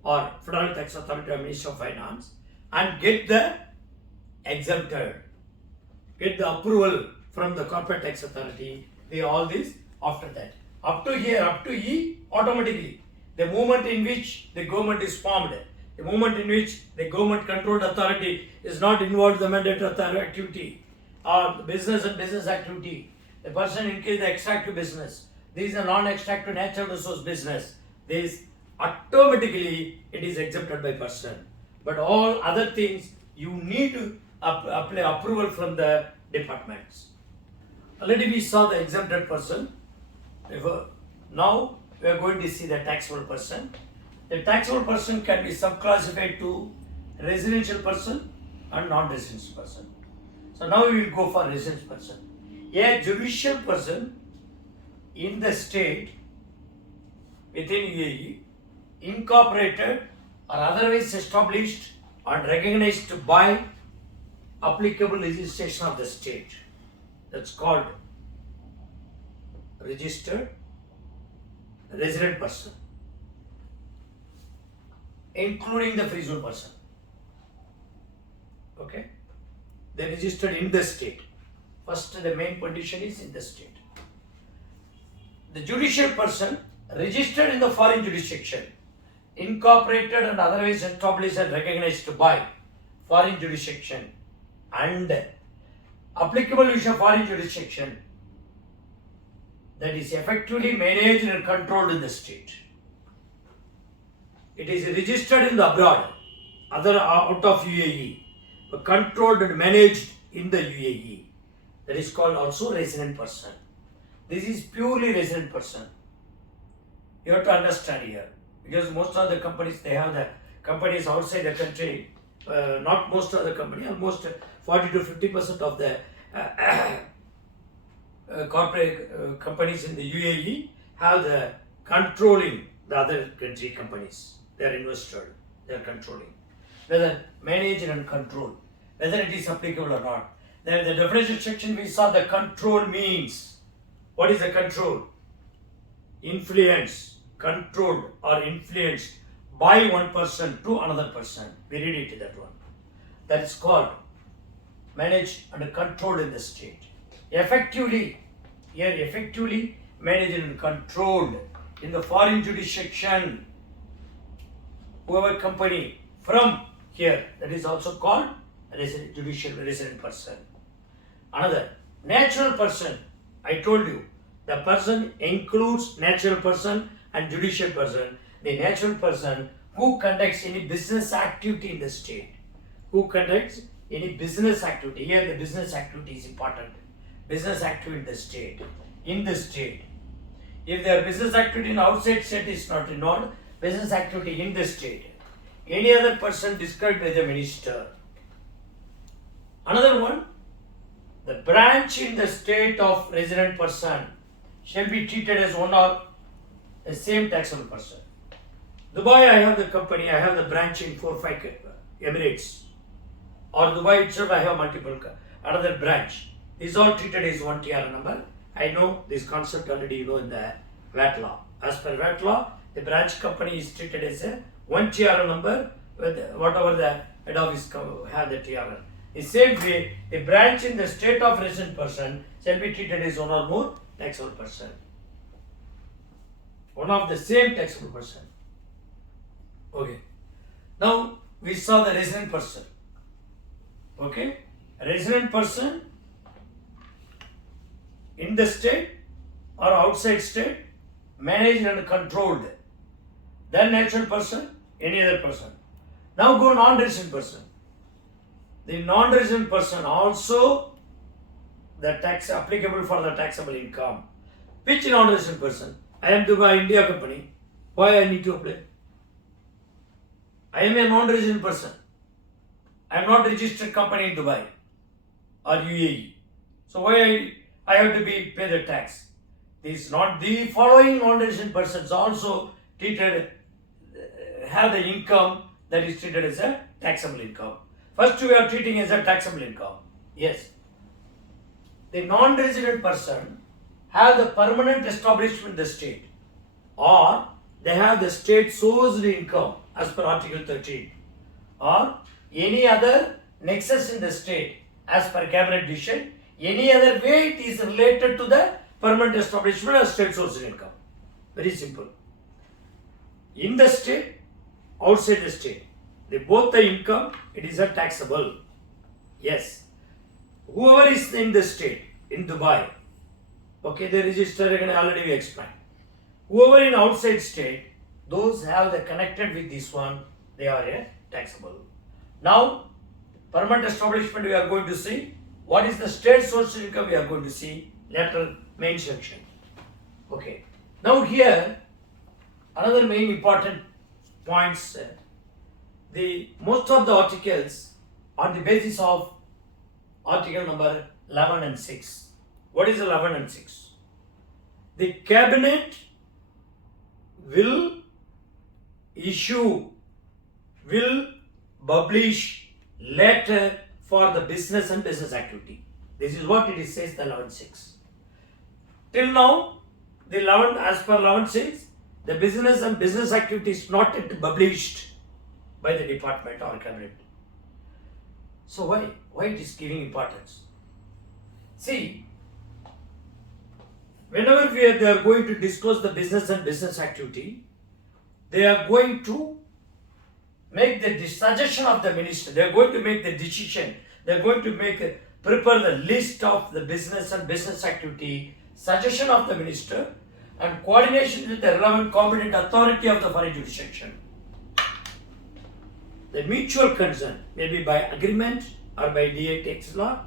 or federal tax authority or Ministry of Finance and get the exempted, get the approval from the corporate tax authority. They all this after that. Up to here, up to E, automatically. The moment in which the government is formed, the moment in which the government controlled authority is not involved in the mandatory authority activity or the business and business activity. The person in case the extractive business, this is a non-extractive natural resource business. This automatically it is exempted by person. But all other things you need to apply approval from the departments. Already we saw the exempted person. Now we are going to see the taxable person. The taxable person can be subclassified to residential person and non-residential person. So now we will go for residential person. A judicial person in the state within UAE, incorporated or otherwise established and recognized by applicable legislation of the state. That's called registered resident person, including the free zone person. Okay? They registered in the state. First, the main condition is in the state. The judicial person registered in the foreign jurisdiction, incorporated and otherwise established and recognized by foreign jurisdiction and applicable issue of foreign jurisdiction, that is effectively managed and controlled in the state. It is registered in the abroad, other out of UAE, but controlled and managed in the UAE. That is called also resident person. This is purely resident person. You have to understand here, because most of the companies, they have the companies outside the country, not most of the company, almost 40 to 50% of the corporate companies in the UAE have the controlling the other country companies. They are invested, they are controlling. Whether managed and controlled, whether it is applicable or not. Then the definition section we saw the control means. What is the control? Influence, controlled or influenced by one person to another person. We read it that one. That is called managed and controlled in the state. Effectively, here effectively managed and controlled in the foreign jurisdiction. Whoever company from here, that is also called judicial resident person. Another, natural person. I told you, the person includes natural person and judicial person. The natural person who conducts any business activity in the state. Who conducts any business activity. Here the business activity is important. Business activity in the state. In the state. If their business activity in outside state is not involved, business activity in the state. Any other person described by the minister. Another one, the branch in the state of resident person shall be treated as one or the same taxable person. Dubai, I have the company, I have the branch in 4 or 5 Emirates. Or Dubai itself, I have multiple, another branch. These all treated as one TR number. I know this concept already, you know, in the VAT law. As per VAT law, the branch company is treated as a one TR number with whatever the head office have the TR. The same way, a branch in the state of resident person shall be treated as one or more taxable person. One of the same taxable person. Okay. Now we saw the resident person. Okay. Resident person in the state or outside state, managed and controlled. Then natural person, any other person. Now go non-resident person. The non-resident person also the tax applicable for the taxable income. Which non-resident person? I am Dubai India company. Why I need to apply? I am a non-resident person. I am not registered company in Dubai or UAE. So why I have to pay the tax? This not the following non-resident persons also treated have the income that is treated as a taxable income. First we are treating as a taxable income. Yes. The non-resident person have the permanent establishment in the state, or they have the state sourced income as per Article 13, or any other nexus in the state as per cabinet decision, Any other way it is related to the permanent establishment or state source income. Very simple. In the state, outside the state, both the income, it is a taxable. Yes. Whoever is in the state, in Dubai, okay, they register again, already we explained. Whoever in outside state, those have the connected with this one, they are a taxable. Now, permanent establishment we are going to see. What is the state source income we are going to see later main section. Okay. Now here, another main important points, the most of the articles on the basis of article number 11 and 6. What is 11 and 6? The cabinet will publish letter for the business and business activity. This is what it says, the 11.6. Till now, the 11, as per 11.6, the business and business activity is not yet published by the department or cabinet. So why? Why it is giving importance? See, whenever they are going to disclose the business and business activity, they are going to make the suggestion of the minister. They are going to make the decision. They are going to prepare the list of the business and business activity, suggestion of the minister, and coordination with the relevant competent authority of the foreign jurisdiction. The mutual consent, maybe by agreement or by DA tax law,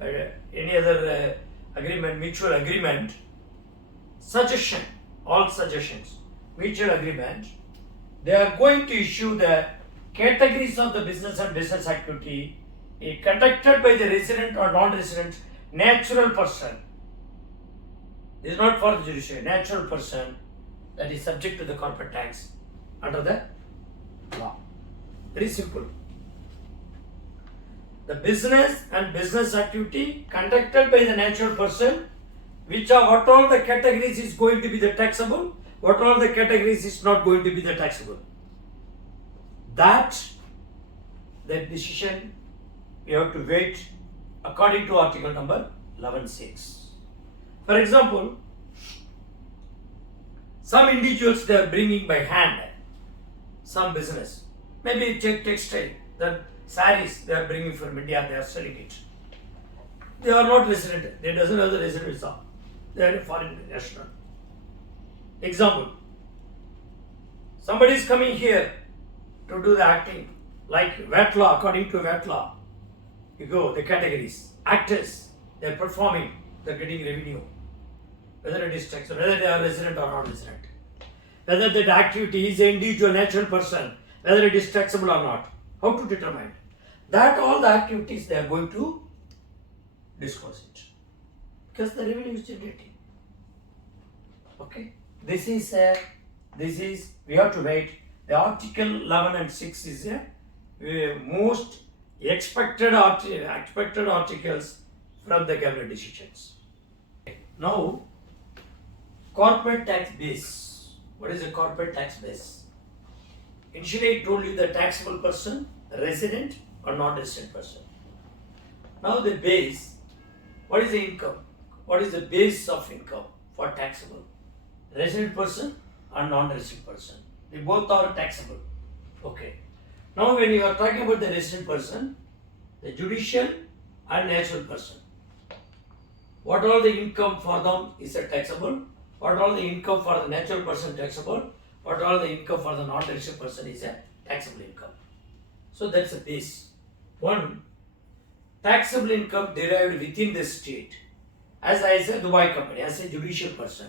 any other agreement, mutual agreement, suggestion, all suggestions, mutual agreement, they are going to issue the categories of the business and business activity conducted by the resident or non-resident natural person. This is not for the judiciary, natural person that is subject to the corporate tax under the law. Very simple. The business and business activity conducted by the natural person, which are what all the categories is going to be the taxable, what all the categories is not going to be the taxable. That decision we have to wait according to article number 11.6. For example, some individuals they are bringing by hand some business, maybe textile, the saris they are bringing from India, they are selling it. They are not resident, they doesn't have the resident visa, they are a foreign national. Example, somebody is coming here to do the acting, like VAT law, according to VAT law, you go, the categories, actors, they are performing, they are getting revenue, whether it is taxable, whether they are resident or not resident, whether that activity is an individual natural person, whether it is taxable or not, how to determine that all the activities they are going to disclose it, because the revenue is generating. Okay, this is we have to wait. The article 11 and 6 is most expected articles from the cabinet decisions. Now, corporate tax base. What is a corporate tax base? Initially, I told you the taxable person, resident or non-resident person. Now the base. What is the income? What is the base of income for taxable? Resident person or non-resident person. They both are taxable. Okay. Now when you are talking about the resident person, the judicial and natural person, what all the income for them is a taxable, what all the income for the natural person taxable, what all the income for the non-resident person is a taxable income. So that's the base. One, taxable income derived within the state. As I said, Dubai company, as a judicial person,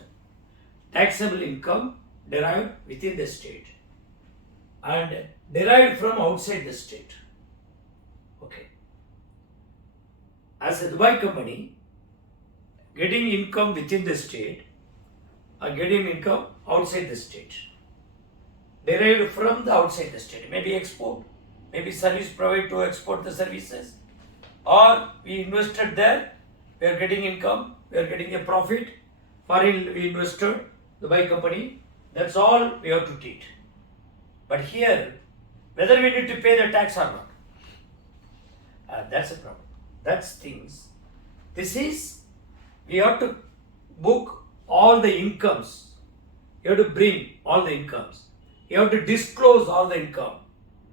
taxable income derived within the state and derived from outside the state. Okay. As a Dubai company, getting income within the state or getting income outside the state, derived from the outside the state, maybe export, maybe service provided to export the services, or we invested there, we are getting income, we are getting a profit, foreign we invested, Dubai company, that's all we have to treat. But here, whether we need to pay the tax or not, that's a problem. That's things This is, we have to book all the incomes. You have to bring all the incomes. You have to disclose all the income.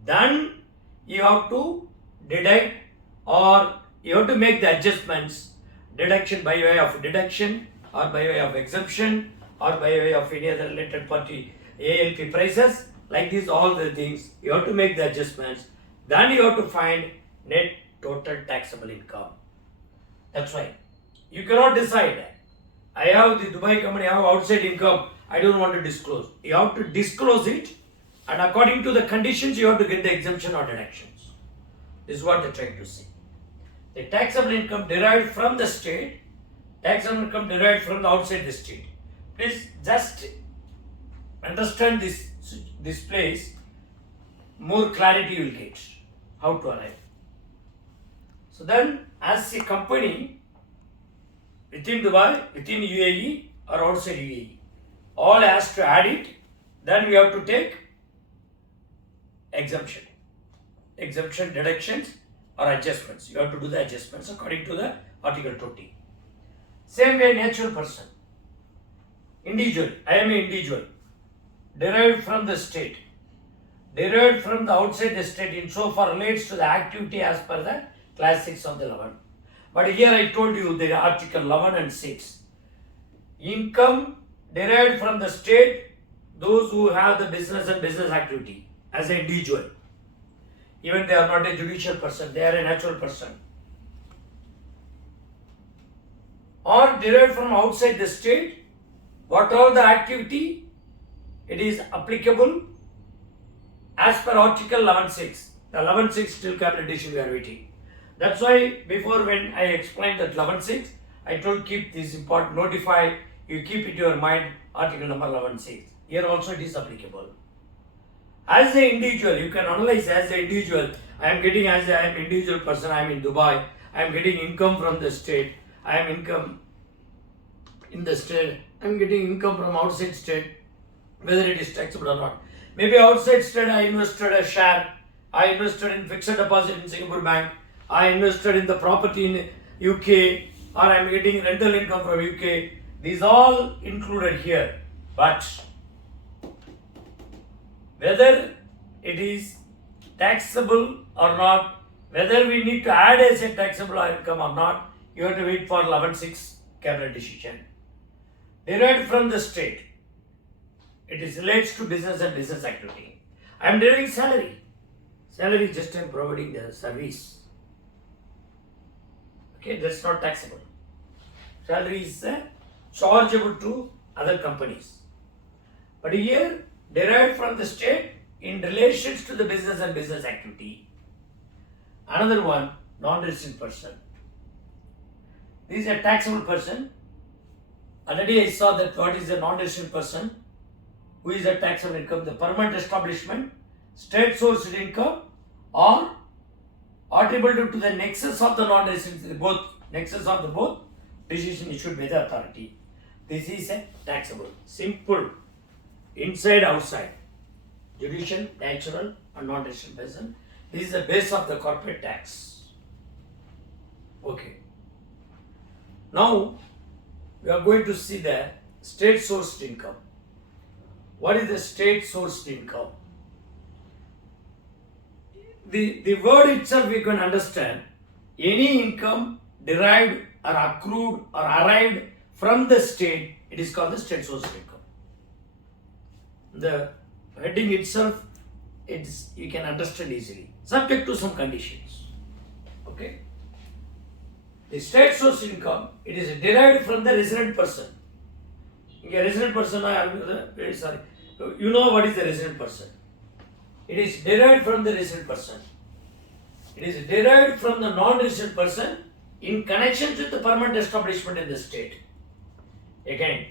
Then you have to deduct, or you have to make the adjustments, deduction by way of deduction or by way of exemption or by way of any other related party ALP prices. Like this, all the things you have to make the adjustments. Then you have to find net total taxable income. That's why you cannot decide. I have the Dubai company, I have outside income, I don't want to disclose. You have to disclose it, and according to the conditions you have to get the exemption or deductions. This is what they are trying to say. The taxable income derived from the state, taxable income derived from the outside the state. Please just understand this place, more clarity you will get how to arrive. So then, as a company within Dubai, within UAE or outside UAE, all has to add it. Then we have to take exemption, deductions or adjustments. You have to do the adjustments according to the Article 20. Same way, natural person, individual. I am an individual, derived from the state, derived from the outside the state insofar relates to the activity as per the class 6 of the 11. But here I told you the article 11 and 6. Income derived from the state, those who have the business and business activity as an individual. Even they are not a judicial person, they are a natural person. Or derived from outside the state, what all the activity, it is applicable as per article 11.6. The 11.6 still capital addition we are waiting. That's why before when I explained that 11.6, I told keep this important, notify, you keep it in your mind, article number 11.6. Here also it is applicable. As an individual, you can analyze as an individual, I am getting as I am individual person, I am in Dubai, I am getting income from the state, I am income in the state, I am getting income from outside state, whether it is taxable or not. Maybe outside state I invested a share, I invested in fixed deposit in Singapore Bank, I invested in the property in UK, or I am getting rental income from UK. These all included here. But whether it is taxable or not, whether we need to add as a taxable income or not, you have to wait for 11.6 cabinet decision. Derived from the state, it is relates to business and business activity. I am deriving salary. Salary just I am providing the service. Okay, that's not taxable. Salary is chargeable to other companies. But here, derived from the state in relations to the business and business activity. Another one, non-resident person. This is a taxable person. Already I saw that what is a non-resident person, who is a taxable income, the permanent establishment, state sourced income, or attributable to the nexus of the non-resident, both nexus of the both decision issued by the authority. This is a taxable, simple, inside, outside, judicial, natural, and non-resident person. This is the base of the corporate tax. Okay. Now we are going to see the state sourced income. What is the state sourced income? The word itself we can understand. Any income derived or accrued or arrived from the state, it is called the state sourced income. The heading itself, you can understand easily, subject to some conditions. Okay. The state sourced income, it is derived from the resident person. A resident person, you know what is the resident person. It is derived from the resident person. It is derived from the non-resident person in connection with the permanent establishment in the state. Again,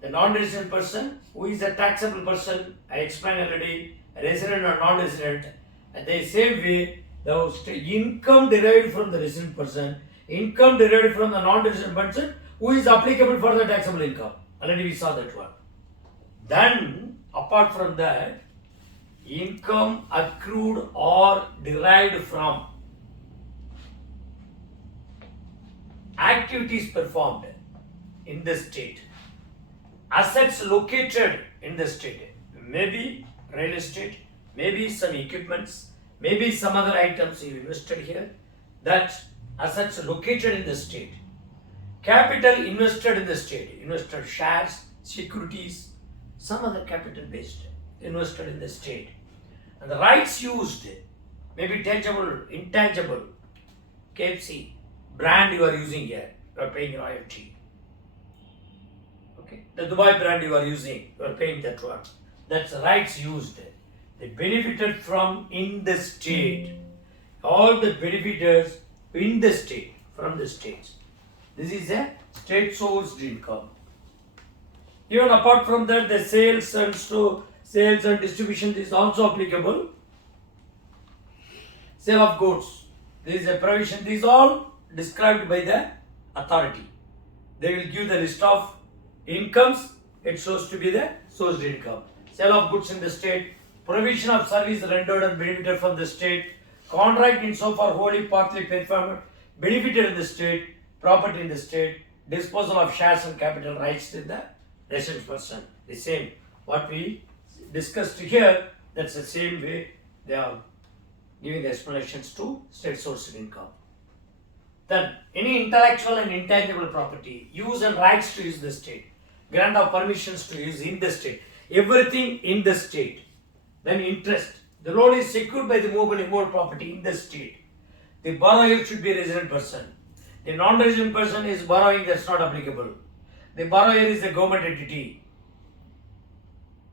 the non-resident person, who is a taxable person, I explained already, resident or non-resident, and the same way, the income derived from the resident person, income derived from the non-resident person, who is applicable for the taxable income. Already we saw that one. Then, apart from that, income accrued or derived from activities performed in the state, assets located in the state, maybe real estate, maybe some equipments, maybe some other items you invested here, that assets located in the state, capital invested in the state, invested shares, securities, some other capital based invested in the state, and the rights used, maybe tangible, intangible, F.C.A brand you are using here, you are paying royalty. Okay, the Dubai brand you are using, you are paying that one. That's rights used. They benefited from in the state. All the benefiters in the state, from the states. This is a state sourced income. Even apart from that, the sales and distribution is also applicable. Sale of goods. There is a provision. These all described by the authority. They will give the list of incomes. It shows to be the sourced income. Sale of goods in the state. Provision of service rendered and benefited from the state. Contract in so far wholly partly performed benefited in the state. Property in the state. Disposal of shares and capital rights in the resident person. The same what we discussed here. That's the same way they are giving the explanations to state sourced income. Then any intellectual and intangible property, use and rights to use the state, grant of permissions to use in the state, everything in the state. Then interest. The loan is secured by the movable immovable property in the state. The borrower should be a resident person. The non-resident person is borrowing, that's not applicable. The borrower is a government entity.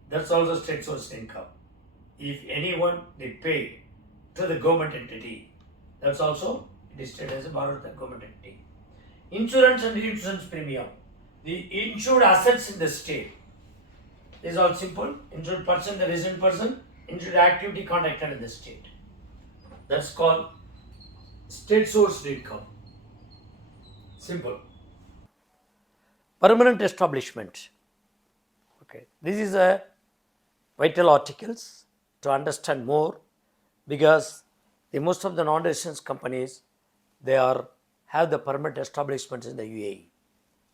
That's also state sourced income. If anyone they pay to the government entity, that's also listed as a borrower to the government entity. Insurance and insurance premium. The insured assets in the state. This is all simple. Insured person, the resident person, insured activity contracted in the state. That's called state sourced income. Simple. Permanent establishment. Okay, this is a vital articles to understand more, because most of the non-residence companies have the permanent establishments in the UAE.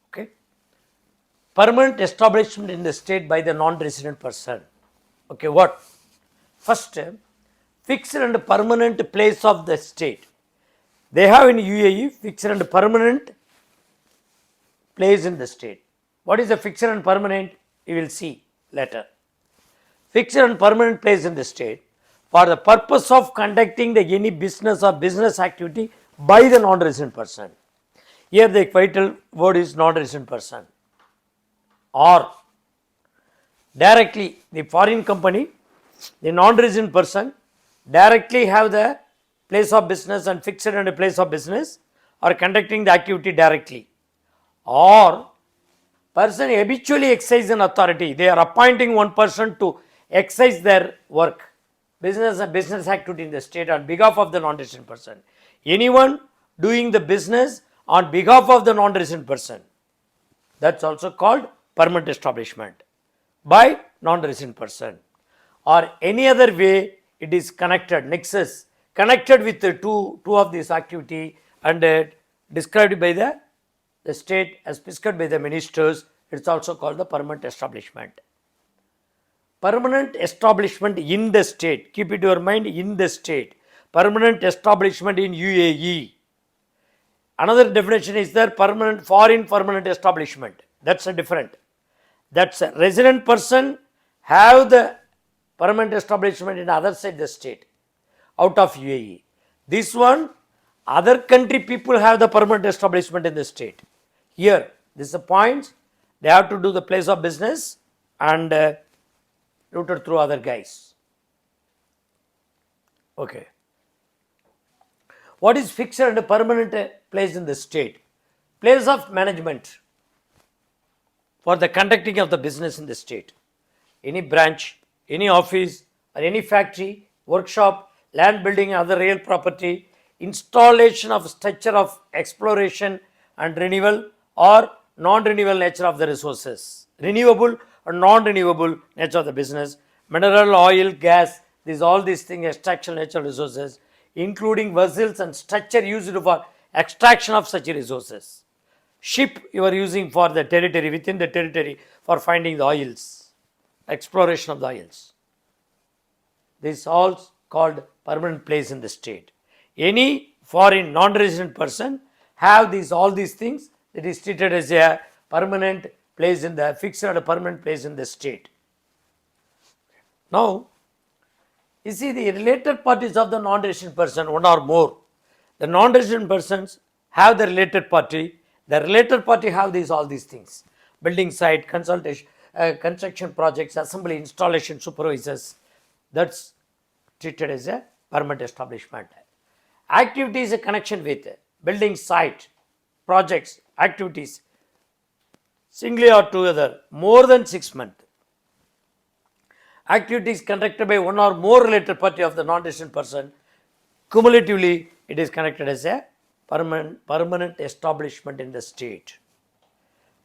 Okay, permanent establishment in the state by the non-resident person. Okay, what? First, fixed and permanent place of the state. They have in UAE fixed and permanent place in the state. What is the fixed and permanent? You will see later. Fixed and permanent place in the state for the purpose of conducting any business or business activity by the non-resident person. Here the vital word is non-resident person. Or directly the foreign company, the non-resident person directly have the place of business and fixed and a place of business, or conducting the activity directly. Or person habitually exercise an authority, they are appointing one person to exercise their work, business and business activity in the state on behalf of the non-resident person. Anyone doing the business on behalf of the non-resident person, that's also called permanent establishment by non-resident person. Or any other way it is connected, nexus, connected with the two of these activity and described by the state as prescribed by the ministers, it's also called the permanent establishment. Permanent establishment in the state, keep it in your mind, in the state. Permanent establishment in UAE. Another definition is there, foreign permanent establishment. That's a different. That's a resident person have the permanent establishment in other side the state, out of UAE. This one, other country people have the permanent establishment in the state. Here, this is the point, they have to do the place of business and routed through other guys. Okay. What is fixed and permanent place in the state? Place of management for the conducting of the business in the state. Any branch, any office or any factory, workshop, land building and other real property, installation of structure of exploration and renewal or non-renewable nature of the resources, renewable or non-renewable nature of the business, mineral, oil, gas, all these things, extraction natural resources, including vessels and structure used for extraction of such resources. ship you are using for the territory, within the territory for finding the oils, exploration of the oils. This is all called permanent place in the state. Any foreign non-resident person have all these things, that is treated as a permanent place in the fixed or permanent place in the state. Now, you see the related parties of the non-resident person, one or more. The non-resident persons have the related party. The related party have all these things: building site, consultation, construction projects, assembly, installation supervisors. That's treated as a permanent establishment. Activity is a connection with building site, projects, activities, singly or together, more than 6 months. Activities conducted by one or more related party of the non-resident person, cumulatively it is connected as a permanent establishment in the state.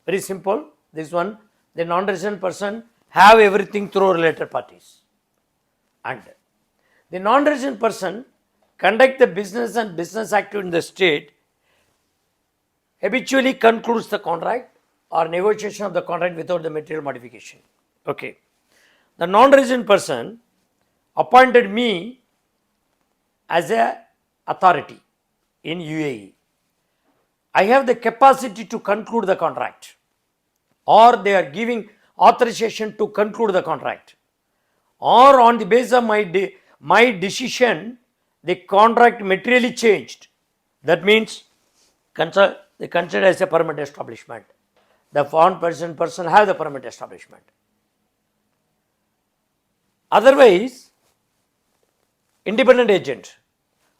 Very simple. This one, the non-resident person have everything through related parties, and the non-resident person conduct the business and business activity in the state, habitually concludes the contract or negotiation of the contract without the material modification. Okay. The non-resident person appointed me as a authority in UAE. I have the capacity to conclude the contract, or they are giving authorization to conclude the contract, or on the basis of my decision, the contract materially changed. That means they consider as a permanent establishment. The foreign person have the permanent establishment. Otherwise, independent agent,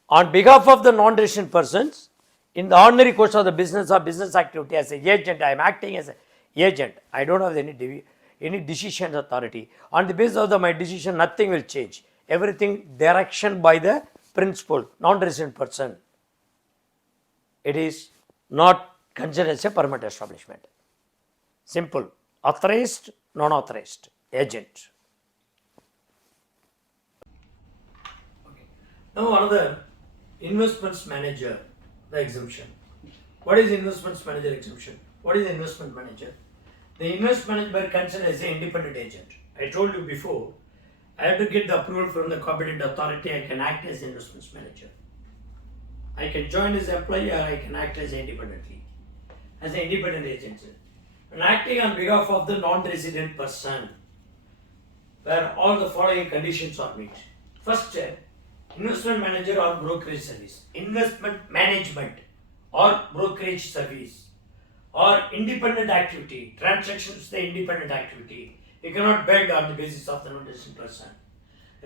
on behalf of the non-resident persons, in the ordinary course of the business or business activity as an agent, I am acting as an agent. I don't have any decision authority. On the basis of my decision, nothing will change. Everything direction by the principal, non-resident person. It is not considered as a permanent establishment. Simple. Authorized, non-authorized, agent. Okay. Now another, investments manager, the exemption. What is investments manager exemption? What is investment manager? The investment manager considered as an independent agent. I told you before, I have to get the approval from the competent authority. I can act as investments manager. I can join as employee, or I can act as independently, as an independent agent. And acting on behalf of the non-resident person, where all the following conditions are met. First, investment manager or brokerage service, investment management or brokerage service, or independent activity, transactions the independent activity. You cannot beg on the basis of the non-resident person.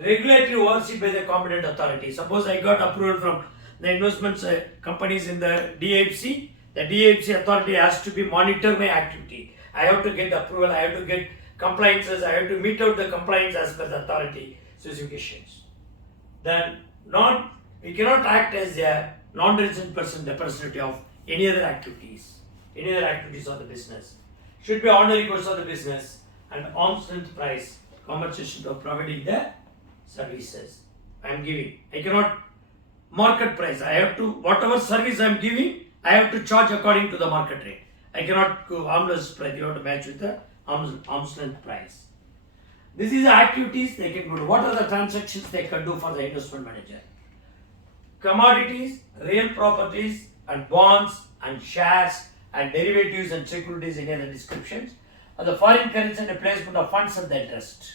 Regulatory oversight by the competent authority. Suppose I got approval from the investments companies in the DFC. The DFC authority has to be monitor my activity. I have to get approval, I have to get compliances, I have to meet out the compliance as per the authority specifications. Then we cannot act as a non-resident person representative of any other activities of the business. Should be ordinary course of the business and arm's length price compensation for providing the services I am giving. I cannot market price. I have to, whatever service I am giving, I have to charge according to the market rate. I cannot go armless price. You have to match with the arm's length price. This is the activities they can do. What are the transactions they can do for the investment manager? Commodities, real properties, and bonds, and shares, and derivatives and securities, any other descriptions, and the foreign currency and the placement of funds at the interest.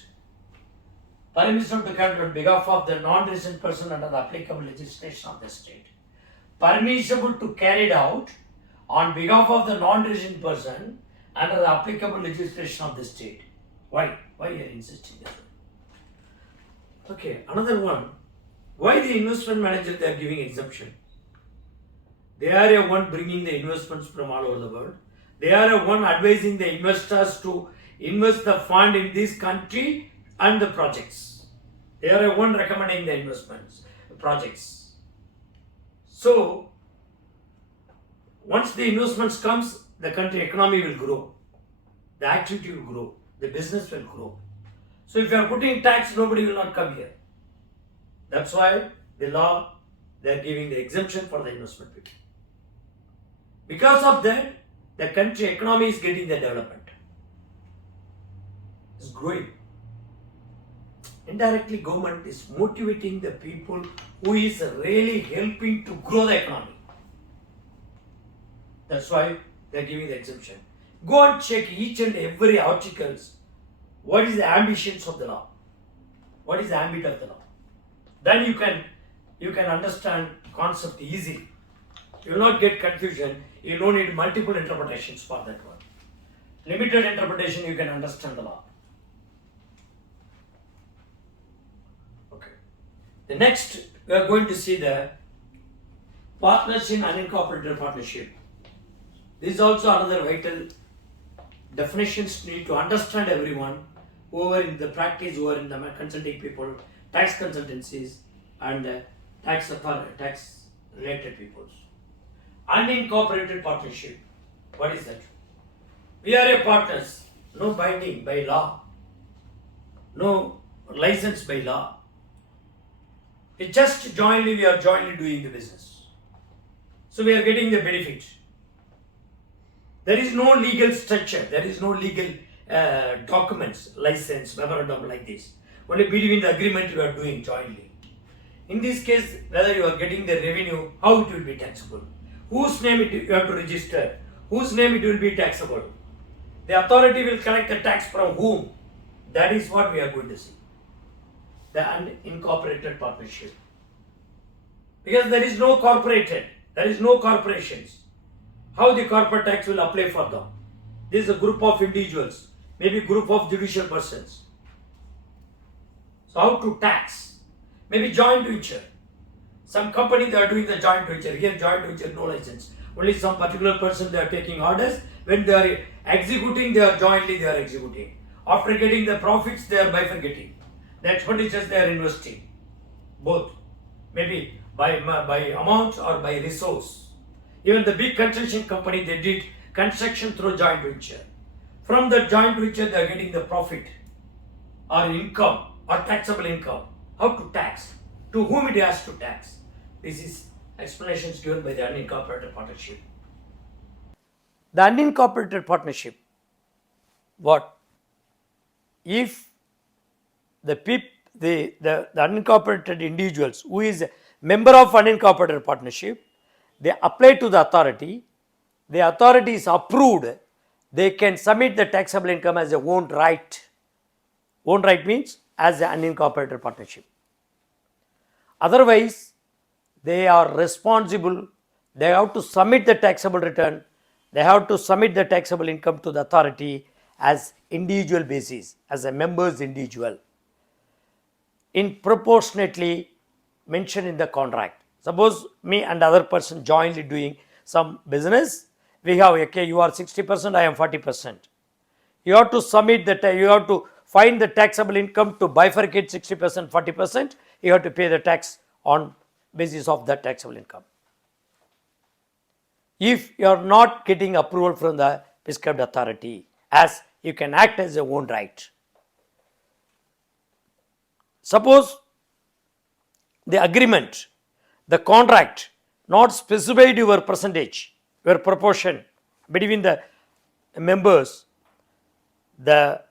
Permission to carry on behalf of the non-resident person under the applicable legislation of the state. Permissible to carry it out on behalf of the non-resident person under the applicable legislation of the state. Why? Why you are insisting this one? Okay, another one. Why the investment manager they are giving exemption? They are a one bringing the investments from all over the world. They are a one advising the investors to invest the fund in this country and the projects. They are a one recommending the investments, projects. So, once the investments comes, the country economy will grow. The activity will grow. The business will grow. So, if you are putting tax, nobody will not come here. That's why the law, they are giving the exemption for the investment people. Because of that, the country economy is getting the development. It's growing. Indirectly, government is motivating the people who is really helping to grow the economy. That's why they are giving the exemption. Go and check each and every articles. What is the ambitions of the law? What is the ambit of the law? Then you can understand concept easily. You will not get confusion. You don't need multiple interpretations for that one. Limited interpretation, you can understand the law. Okay. The next, we are going to see the partners in unincorporated partnership. This is also another vital definitions need to understand everyone, whoever in the practice, who are in the consulting people, tax consultancies, and tax related peoples. Unincorporated partnership. What is that? We are a partners, no binding by law, no license by law. It's just jointly, we are jointly doing the business. So we are getting the benefit. There is no legal structure, there is no legal documents, license, memorandum like this. Only between the agreement you are doing jointly. In this case, whether you are getting the revenue, how it will be taxable, whose name you have to register, whose name it will be taxable. The authority will collect the tax from whom? That is what we are going to see. The unincorporated partnership. Because there is no corporated, there is no corporations. How the corporate tax will apply for them? This is a group of individuals, maybe group of judicial persons. So how to tax? Maybe joint venture. Some company they are doing the joint venture. Here joint venture no license. Only some particular person they are taking orders. When they are executing, they are jointly they are executing. After getting the profits, they are bifurcating. The expenditures they are investing. Both. Maybe by amount or by resource. Even the big construction company, they did construction through joint venture. From the joint venture, they are getting the profit or income or taxable income. How to tax? To whom it has to tax? This is explanations given by the unincorporated partnership. The unincorporated partnership. What? If the unincorporated individuals who is a member of unincorporated partnership, they apply to the authority is approved, they can submit the taxable income as their own right. Own right means as an unincorporated partnership. Otherwise, they are responsible, they have to submit the taxable return, they have to submit the taxable income to the authority as individual basis, as a member's individual, in proportionately mentioned in the contract. Suppose me and other person jointly doing some business, we have, okay, you are 60%, I am 40%. You have to submit that, you have to find the taxable income to bifurcate 60%, 40%, you have to pay the tax on basis of that taxable income. If you are not getting approval from the prescribed authority, as you can act as your own right. Suppose the agreement, the contract not specified your percentage, your proportion between the members, the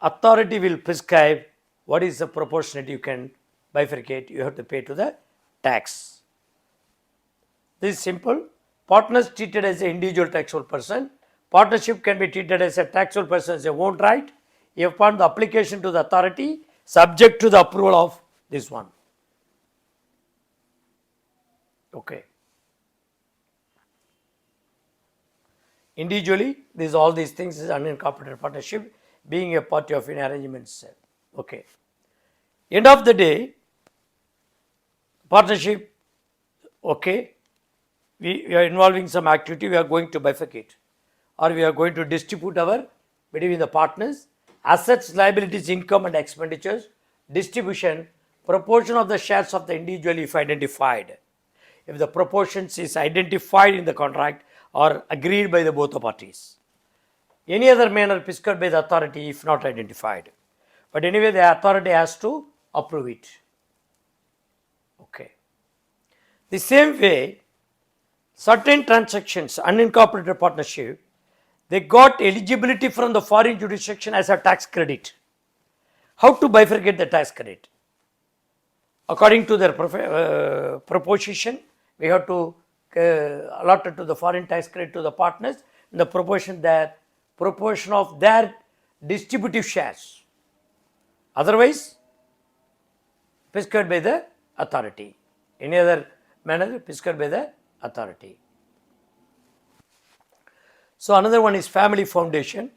authority will prescribe what is the proportionate you can bifurcate, you have to pay to the tax. This is simple. Partners treated as an individual taxable person. Partnership can be treated as a taxable person as a own right if upon the application to the authority subject to the approval of this one. Okay. Individually, all these things is unincorporated partnership, being a party of an arrangement. Okay. End of the day, partnership, okay, we are involving some activity, we are going to bifurcate or we are going to distribute our between the partners, assets, liabilities, income and expenditures, distribution, proportion of the shares of the individual if identified. If the proportions is identified in the contract or agreed by the both the parties. Any other manner prescribed by the authority if not identified. But anyway, the authority has to approve it. Okay. The same way, certain transactions, unincorporated partnership, they got eligibility from the foreign jurisdiction as a tax credit. How to bifurcate the tax credit? According to their proposition, we have to allot it to the foreign tax credit to the partners in the proportion of their distributive shares. Otherwise, prescribed by the authority. Any other manner prescribed by the authority. So another one is family foundation.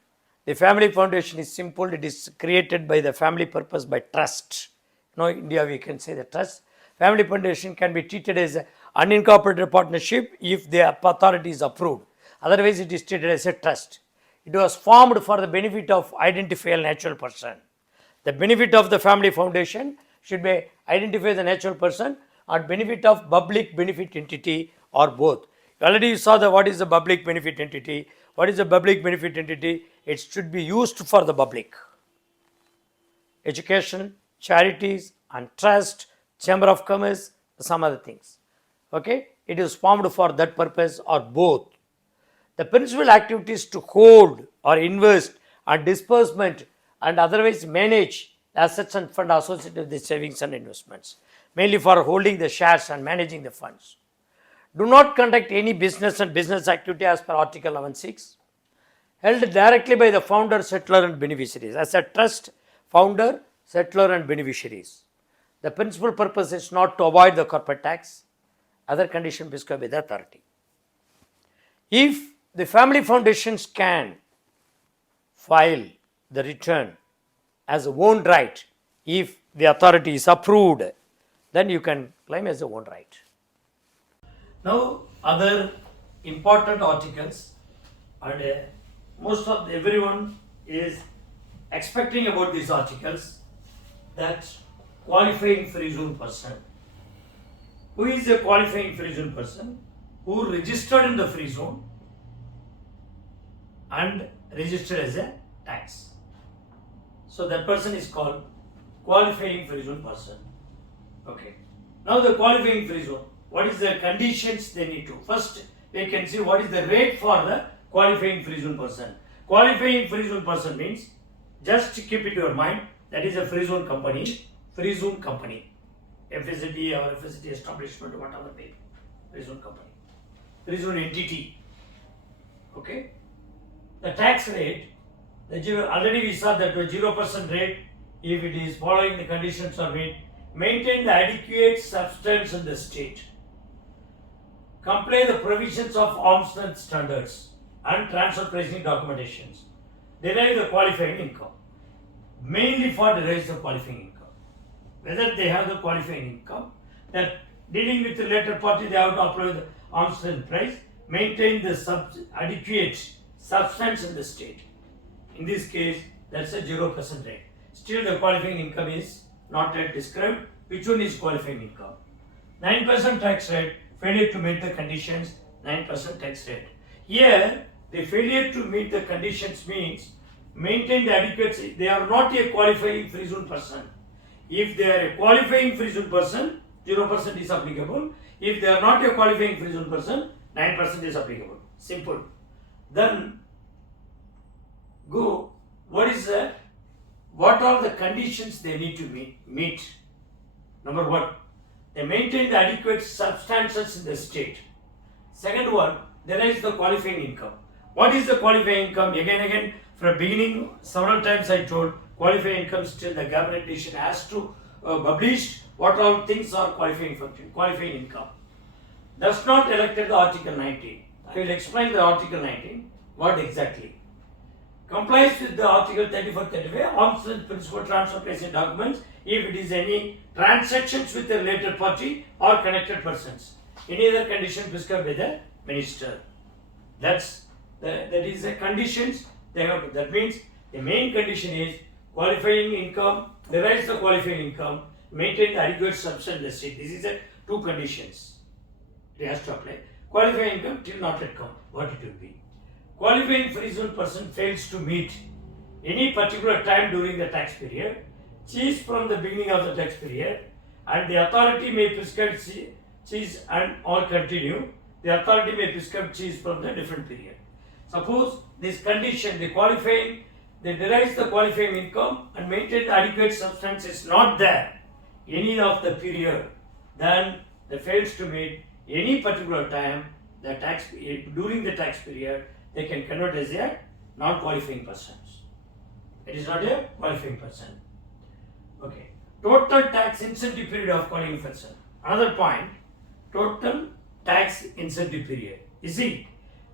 The family foundation is simple. It is created by the family purpose by trust. In India we can say the trust. Family foundation can be treated as an unincorporated partnership if the authority is approved. Otherwise, it is treated as a trust. It was formed for the benefit of identifiable natural person. The benefit of the family foundation should be identify the natural person or benefit of public benefit entity or both. Already you saw what is the public benefit entity. What is the public benefit entity? It should be used for the public. Education, charities and trust, chamber of commerce, some other things. Okay, it is formed for that purpose or both. The principal activities to hold or invest and disbursement and otherwise manage assets and fund associated with the savings and investments, mainly for holding the shares and managing the funds. Do not conduct any business and business activity as per Article 11.6, held directly by the founder, settler and beneficiaries. As a trust, founder, settler and beneficiaries. The principal purpose is not to avoid the corporate tax, other condition prescribed by the authority. If the family foundations can file the return as a own right, if the authority is approved, then you can claim as a own right. Now, other important articles, and most of everyone is expecting about these articles, that qualifying free zone person. Who is a qualifying free zone person? Who registered in the free zone and registered as a tax. So that person is called qualifying free zone person. Okay. Now the qualifying free zone. What is the conditions they need to? First, we can see what is the rate for the qualifying free zone person. Qualifying free zone person means, just keep it in your mind, that is a free zone company. Free zone company. F.C.A. or F.C.A. establishment, whatever may be. Free zone company. Free zone entity. Okay. The tax rate, already we saw that 0% rate, if it is following the conditions of it, maintain the adequate substance in the state, comply the provisions of arm's length standards and transfer pricing documentations, derive the qualifying income, mainly for derives the qualifying income. Whether they have the qualifying income, that dealing with the later party, they have to apply the arm's length price, maintain the adequate substance in the state. In this case, that's a 0% rate. Still the qualifying income is not yet described. Which one is qualifying income? 9% tax rate, failure to meet the conditions, 9% tax rate. Here, the failure to meet the conditions means maintain the adequacy. They are not a qualifying free zone person. If they are a qualifying free zone person, 0% is applicable. If they are not a qualifying free zone person, 9% is applicable. Simple. Then go. What are the conditions they need to meet? Number one, they maintain the adequate substances in the state. Second one, there is the qualifying income. What is the qualifying income? Again, from beginning, several times I told, qualifying income still the government decision has to publish what all things are qualifying function. Qualifying income. Does not elected the Article 19. I will explain the Article 19. What exactly? Complies with the Article 34-35, arm's length principal transfer pricing documents if it is any transactions with a related party or connected persons. Any other condition prescribed by the minister. That is the conditions they have to. That means the main condition is qualifying income, derives the qualifying income, maintain the adequate substance in the state. This is the two conditions. It has to apply. Qualifying income till not yet come. What it will be? Qualifying free zone person fails to meet any particular time during the tax period, cease from the beginning of the tax period, and the authority may prescribe cease and or continue the authority may prescribe cheese from the different period. Suppose this condition, the qualifying, they derives the qualifying income and maintain the adequate substance is not there any of the period, then they fails to meet any particular time the tax during the tax period, they can convert as a non-qualifying persons. It is not a qualifying person. Okay. Total tax incentive period of qualifying person. Another point, total tax incentive period. You see,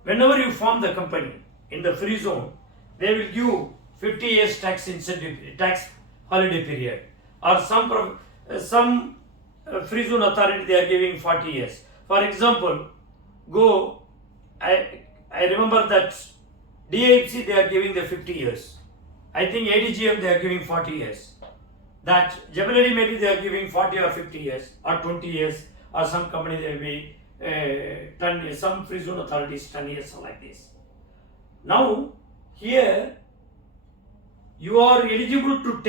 whenever you form the company in the free zone, they will give 50 years tax incentive, tax holiday period, or some free zone authority they are giving 40 years. For example, I remember that DIFC they are giving the 50 years. I think ADGM they are giving 40 years. That generally maybe they are giving 40 or 50 years or 20 years, or some company they will be 10 years, some free zone authorities 10 years or like this. Now here you are eligible to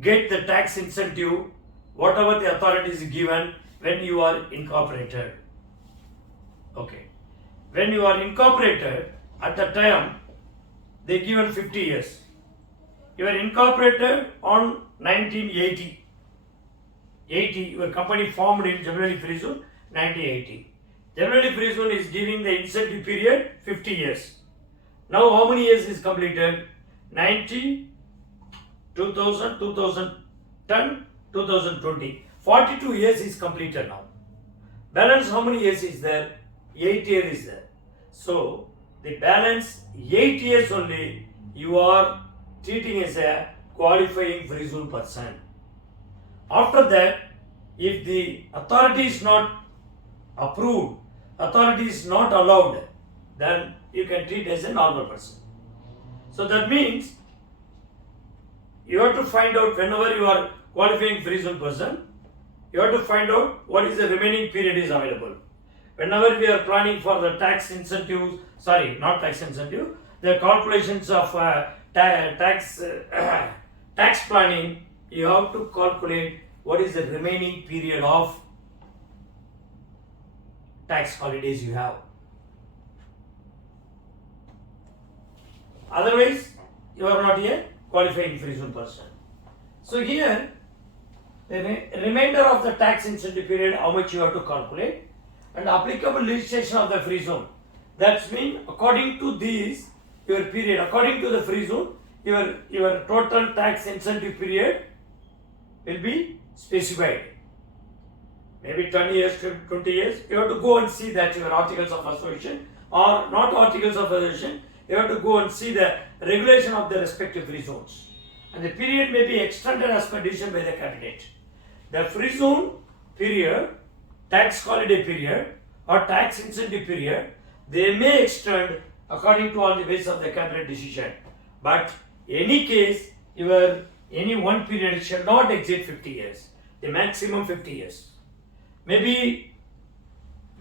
get the tax incentive whatever the authority is given when you are incorporated. Okay. When you are incorporated, at the time they given 50 years. You are incorporated on 1980. Your company formed in January Free Zone 1980. January Free Zone is giving the incentive period 50 years. Now how many years is completed? 90, 2000, 2010, 2020. 42 years is completed now. Balance how many years is there? 8 years is there. So the balance 8 years only you are treating as a qualifying free zone person. After that, if the authority is not approved, authority is not allowed, then you can treat as a normal person. So that means you have to find out whenever you are qualifying free zone person, you have to find out what is the remaining period is available. Whenever we are planning for the tax incentives, the calculations of tax planning, you have to calculate what is the remaining period of tax holidays you have. Otherwise, you are not a qualifying free zone person. So here, the remainder of the tax incentive period, how much you have to calculate, and applicable legislation of the free zone. That means according to this, your period, according to the free zone, your total tax incentive period will be specified. Maybe 10 years, 20 years. You have to go and see that your articles of association or not articles of association. You have to go and see the regulation of the respective free zones. And the period may be extended as per decision by the cabinet. The free zone period, tax holiday period or tax incentive period, they may extend according to all the basis of the cabinet decision. But any case, any one period shall not exceed 50 years. The maximum 50 years. Maybe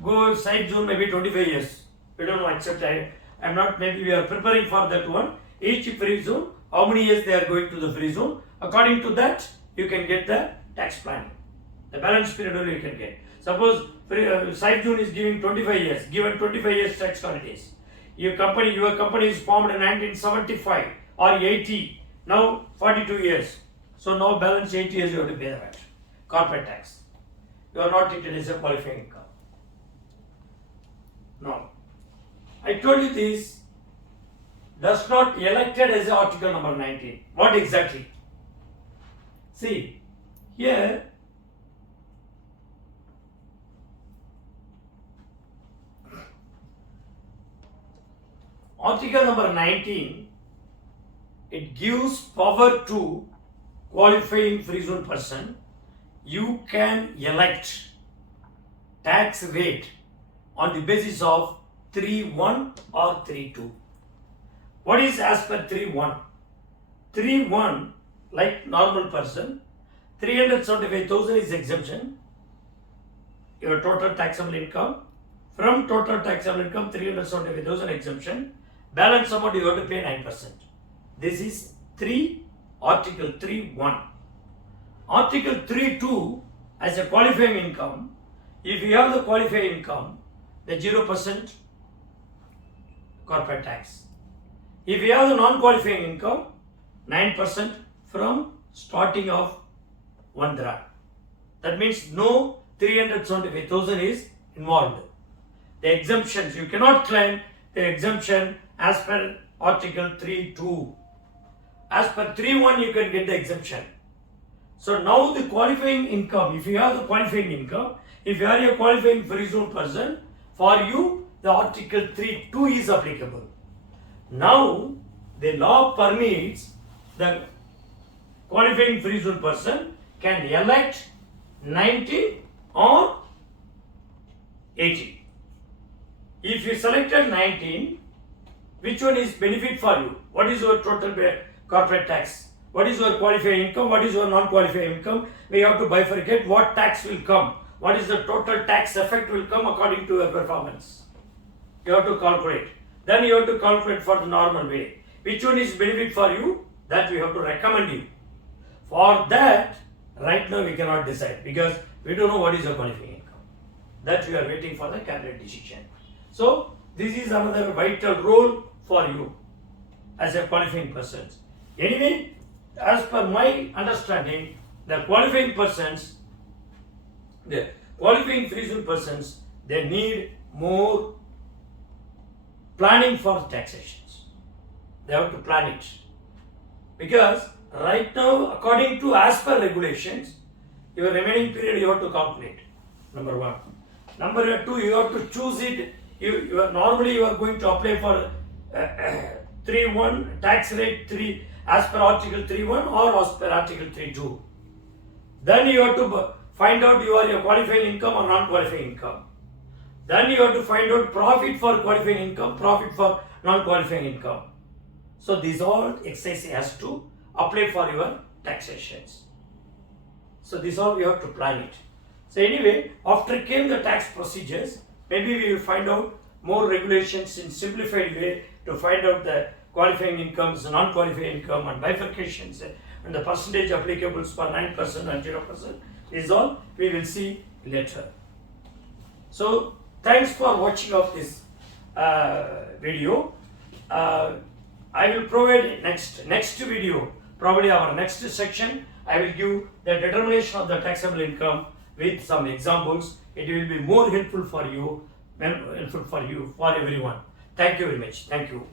go side zone maybe 25 years. We don't know, except I'm not, maybe we are preparing for that one. Each free zone, how many years they are going to the free zone. According to that, you can get the tax planning. The balance period only you can get. Suppose side zone is giving 25 years, given 25 years tax holidays. Your company is formed in 1975 or 80, now 42 years. So now balance 8 years you have to pay that corporate tax. You are not treated as a qualifying income. No. I told you this does not elected as article number 19. What exactly? See, here article number 19, it gives power to qualifying free zone person. You can elect tax rate on the basis of 3.1 or 3.2. What is as per 3.1? 3.1, like normal person, 375,000 is exemption. Your total taxable income. From total taxable income, 375,000 exemption. Balance amount you have to pay 9%. This is Article 3.1. Article 3.2 as a qualifying income. If you have the qualifying income, the 0% corporate tax. If you have the non-qualifying income, 9% from starting of 1 dirham. That means no 375,000 is involved. The exemptions, you cannot claim the exemption as per Article 3.2. As per 3.1 you can get the exemption. So now the qualifying income, if you have the qualifying income, if you are a qualifying free zone person, for you the Article 3.2 is applicable. Now the law permits the qualifying free zone person can elect 90 or 80. If you selected 19, which one is benefit for you? What is your total corporate tax? What is your qualifying income? What is your non-qualifying income? We have to bifurcate what tax will come. What is the total tax effect will come according to your performance. You have to calculate. Then you have to calculate for the normal way. Which one is benefit for you? That we have to recommend you. For that, right now we cannot decide because we don't know what is your qualifying income. That we are waiting for the cabinet decision. So this is another vital role for you as a qualifying person. Anyway, as per my understanding, the qualifying persons, the qualifying free zone persons, they need more planning for taxations. They have to plan it. Because right now, according to as per regulations, your remaining period you have to calculate. Number one. Number two, you have to choose it. Normally you are going to apply for 3.1 tax rate 3 as per Article 3.1 or as per Article 3.2. Then you have to find out your qualifying income or non-qualifying income. Then you have to find out profit for qualifying income, profit for non-qualifying income. So these all exercise has to apply for your taxations. So this all you have to plan it. So anyway, after came the tax procedures, maybe we will find out more regulations in simplified way to find out the qualifying incomes, non-qualifying income and bifurcations and the percentage applicables for 9% and 0%. Is all we will see later. So thanks for watching of this video. I will provide next video, probably our next section. I will give the determination of the taxable income with some examples. It will be more helpful for you, for everyone. Thank you very much. Thank you.